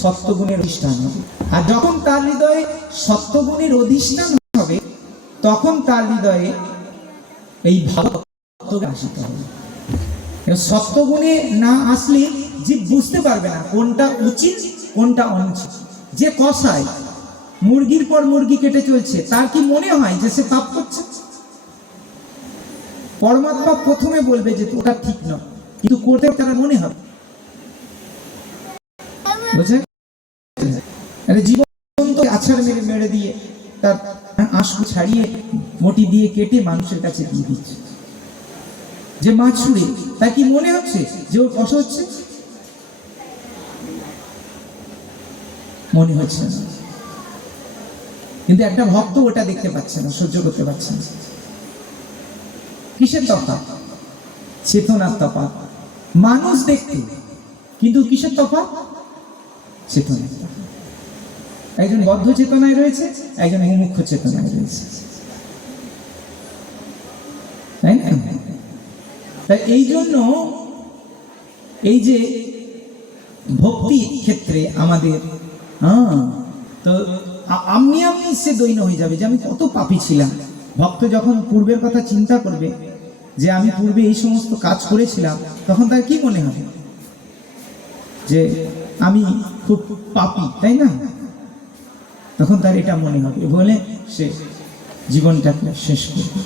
সত্যগুণের অধিষ্ঠান হবে। আর যখন তার হৃদয়ে সত্যগুণের অধিষ্ঠান হবে, তখন তার হৃদয়ে এই ভাগবত আসিতে হবে। সত্যগুণে না আসলে জীব বুঝতে পারবে না কোনটা উচিত কোনটা অনুচিত। যে কসাই মুরগির পর মুরগি কেটে চলছে, তার কি মনে হয় যে সে পাপ করছে? পরমাত্মা প্রথমে বলবে যে ওটা ঠিক নয়, কিন্তু করতে তারা মনে হবে। বুঝে? জীবন তো আছাড় মেরে মেরে দিয়ে তার আঁশু ছাড়িয়ে মটি দিয়ে কেটে মানুষের কাছে দিয়ে দিচ্ছে। যে মাছ ছুঁড়ে তার কি মনে হচ্ছে যে ওর কষ্ট হচ্ছে? মনে হচ্ছে না। কিন্তু একটা ভক্ত ওটা দেখতে পাচ্ছে না, সহ্য করতে পারছে না। কিসের তফাৎ? চেতনার তফাৎ। মানুষ দেখতে, কিন্তু কিসের তফাৎ? চেতনার তফাৎ। একজন বদ্ধ চেতনায় রয়েছে, একজন মুমুক্ষু চেতনায় রয়েছে, তাই না? তাই এই জন্য এই যে ভক্তি ক্ষেত্রে আমাদের তো আমি সে দৈন্য হয়ে যাবে যে আমি কত পাপী ছিলাম। ভক্ত যখন পূর্বের কথা চিন্তা করবে যে আমি পূর্বে এই সমস্ত কাজ করেছিলাম, তখন তার কি মনে হবে? যে আমি খুব পাপী, তাই না? তখন তার এটা মনে হবে বলে সে জীবনটাকে শেষ করবে,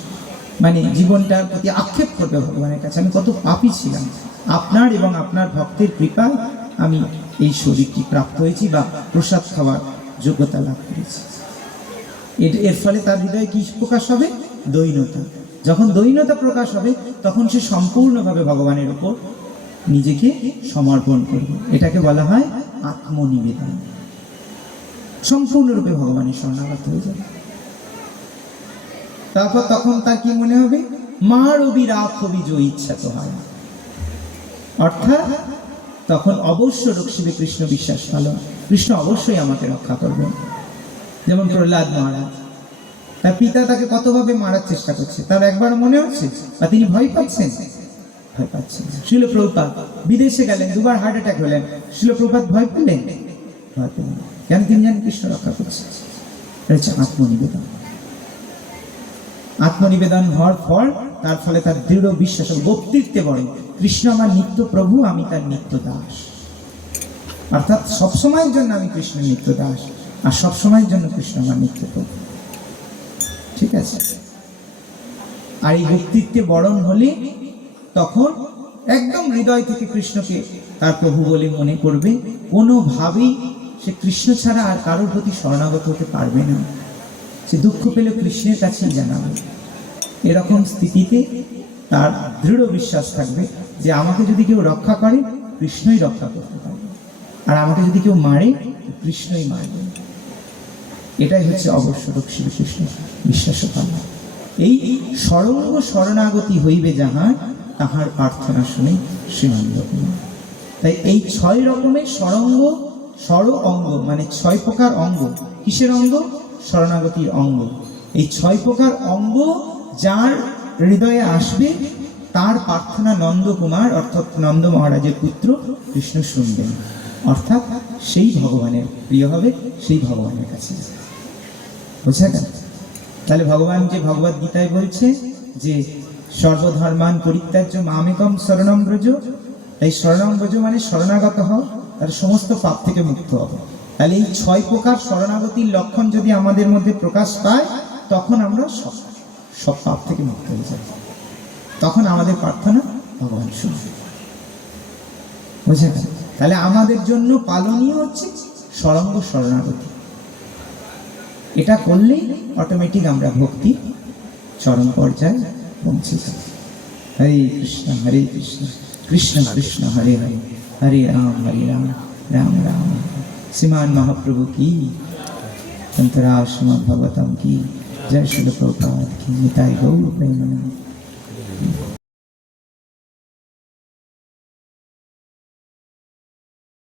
মানে জীবনটার প্রতি আক্ষেপ করবে ভগবানের কাছে, আমি কত পাপী ছিলাম, আপনার এবং আপনার ভক্তের কৃপায় আমি এই শরীরটি প্রাপ্ত হয়েছি বা প্রসাদ খাওয়ার যোগ্যতা লাভ করেছি। এর ফলে তার হৃদয়ে কি প্রকাশ হবে? দৈন্যতা। যখন দৈন্যতা প্রকাশ হবে, তখন সে সম্পূর্ণভাবে ভগবানের উপর নিজেকে সমর্পণ করবে। এটাকে বলা হয় আত্মনিবেদন। সম্পূর্ণরূপে ভগবানের শরণাগত হয়ে যাবে। তারপর তখন তার কি মনে হবে? মার অবিরাগ হবি জো ইচ্ছা তো হয়। অর্থাৎ তখন অবশ্য রক্ষিবে কৃষ্ণ বিশ্বাস ভালো, কৃষ্ণ অবশ্যই আমাকে রক্ষা করবেন। যেমন প্রহ্লাদ মহারাজ, তার পিতা তাকে কতভাবে মারার চেষ্টা করছে, তার একবার মনে হচ্ছে? বা তিনি ভয় পাচ্ছেন? ভয় পাচ্ছেন। শিল প্রভুপাদ বিদেশে গেলেন, দুবার হার্ট অ্যাটাক হলেন, শিল প্রভুপাদ ভয় পেলেন? ভয় পেলেন। কেন? তিনি জানেন কৃষ্ণ রক্ষা করছে। এটা হচ্ছে আত্মনিবেদন। আত্মনিবেদন হওয়ার পর তার ফলে তার দৃঢ় বিশ্বাস, বক্তৃত্বে বলে কৃষ্ণ আমার নিত্য প্রভু, আমি তার নিত্য দাস। অর্থাৎ সবসময়ের জন্য আমি কৃষ্ণের নিত্য দাস, আর সবসময়ের জন্য কৃষ্ণ আমার নিত্য প্রভু। ঠিক আছে? আর এই বক্তৃত্বে বরণ হলে তখন একদম হৃদয় থেকে কৃষ্ণকে তার প্রভু বলে মনে করবে। কোনোভাবেই সে কৃষ্ণ ছাড়া আর কারোর প্রতি শরণাগত হতে পারবে না। সে দুঃখ পেলে কৃষ্ণের কাছেই জানাবে। এরকম স্থিতিতে তার দৃঢ় বিশ্বাস থাকবে যে আমাকে যদি কেউ রক্ষা করে, কৃষ্ণই রক্ষা করতে পারবে, আর আমাকে যদি কেউ মারে, কৃষ্ণই মারবে। এটাই হচ্ছে অবশ্য রক্ষিবে কৃষ্ণ বিশ্বাস পাওয়া। এই সরঙ্গ শরণাগতি হইবে যাহার, তাহার প্রার্থনা শুনে শ্রীনন্দ কুমার। তাই এই 6 রকমের সরঙ্গ, অঙ্গ মানে 6 প্রকার অঙ্গ। কিসের অঙ্গ? শরণাগতির অঙ্গ। এই 6 প্রকার অঙ্গ যার হৃদয়ে আসবে, তার প্রার্থনা নন্দকুমার অর্থাৎ নন্দ মহারাজের পুত্র কৃষ্ণ শুনবেন। অর্থাৎ সেই ভগবানের প্রিয় হবে, সেই ভগবানের কাছে। বুঝা গেল? তাহলে ভগবান যে ভগবদ গীতায় বলছে যে সর্বধর্মান পরিত্যাজ্য মামেকম শরণম ব্রজ, এই শরণম ব্রজ মানে শরণাগত হও, তার সমস্ত পাপ থেকে মুক্ত হবে। তাহলে এই 6 প্রকার শরণাগতির লক্ষণ যদি আমাদের মধ্যে প্রকাশ পায়, তখন আমরা সব পাপ থেকে মুক্ত হয়ে যাব। তখন আমাদের প্রার্থনা ভগবান শুনবে। বুঝা গেল? তাহলে আমাদের জন্য পালনীয় হচ্ছে সরঙ্গ শরণাগতি। এটা করলেই অটোমেটিক আমরা ভক্তি চরম পর্যায়ে পৌঁছে যাব। হরে কৃষ্ণ কৃষ্ণ কৃষ্ণ হরে হরে, হরে রাম রাম রাম। শ্রীমান মহাপ্রভু কি, অন্তরা শ্রীমদ্ ভাগবতম কি, জয় শিল প্রভুপাদ কি, নিতাই গৌর প্রেমানন্দ।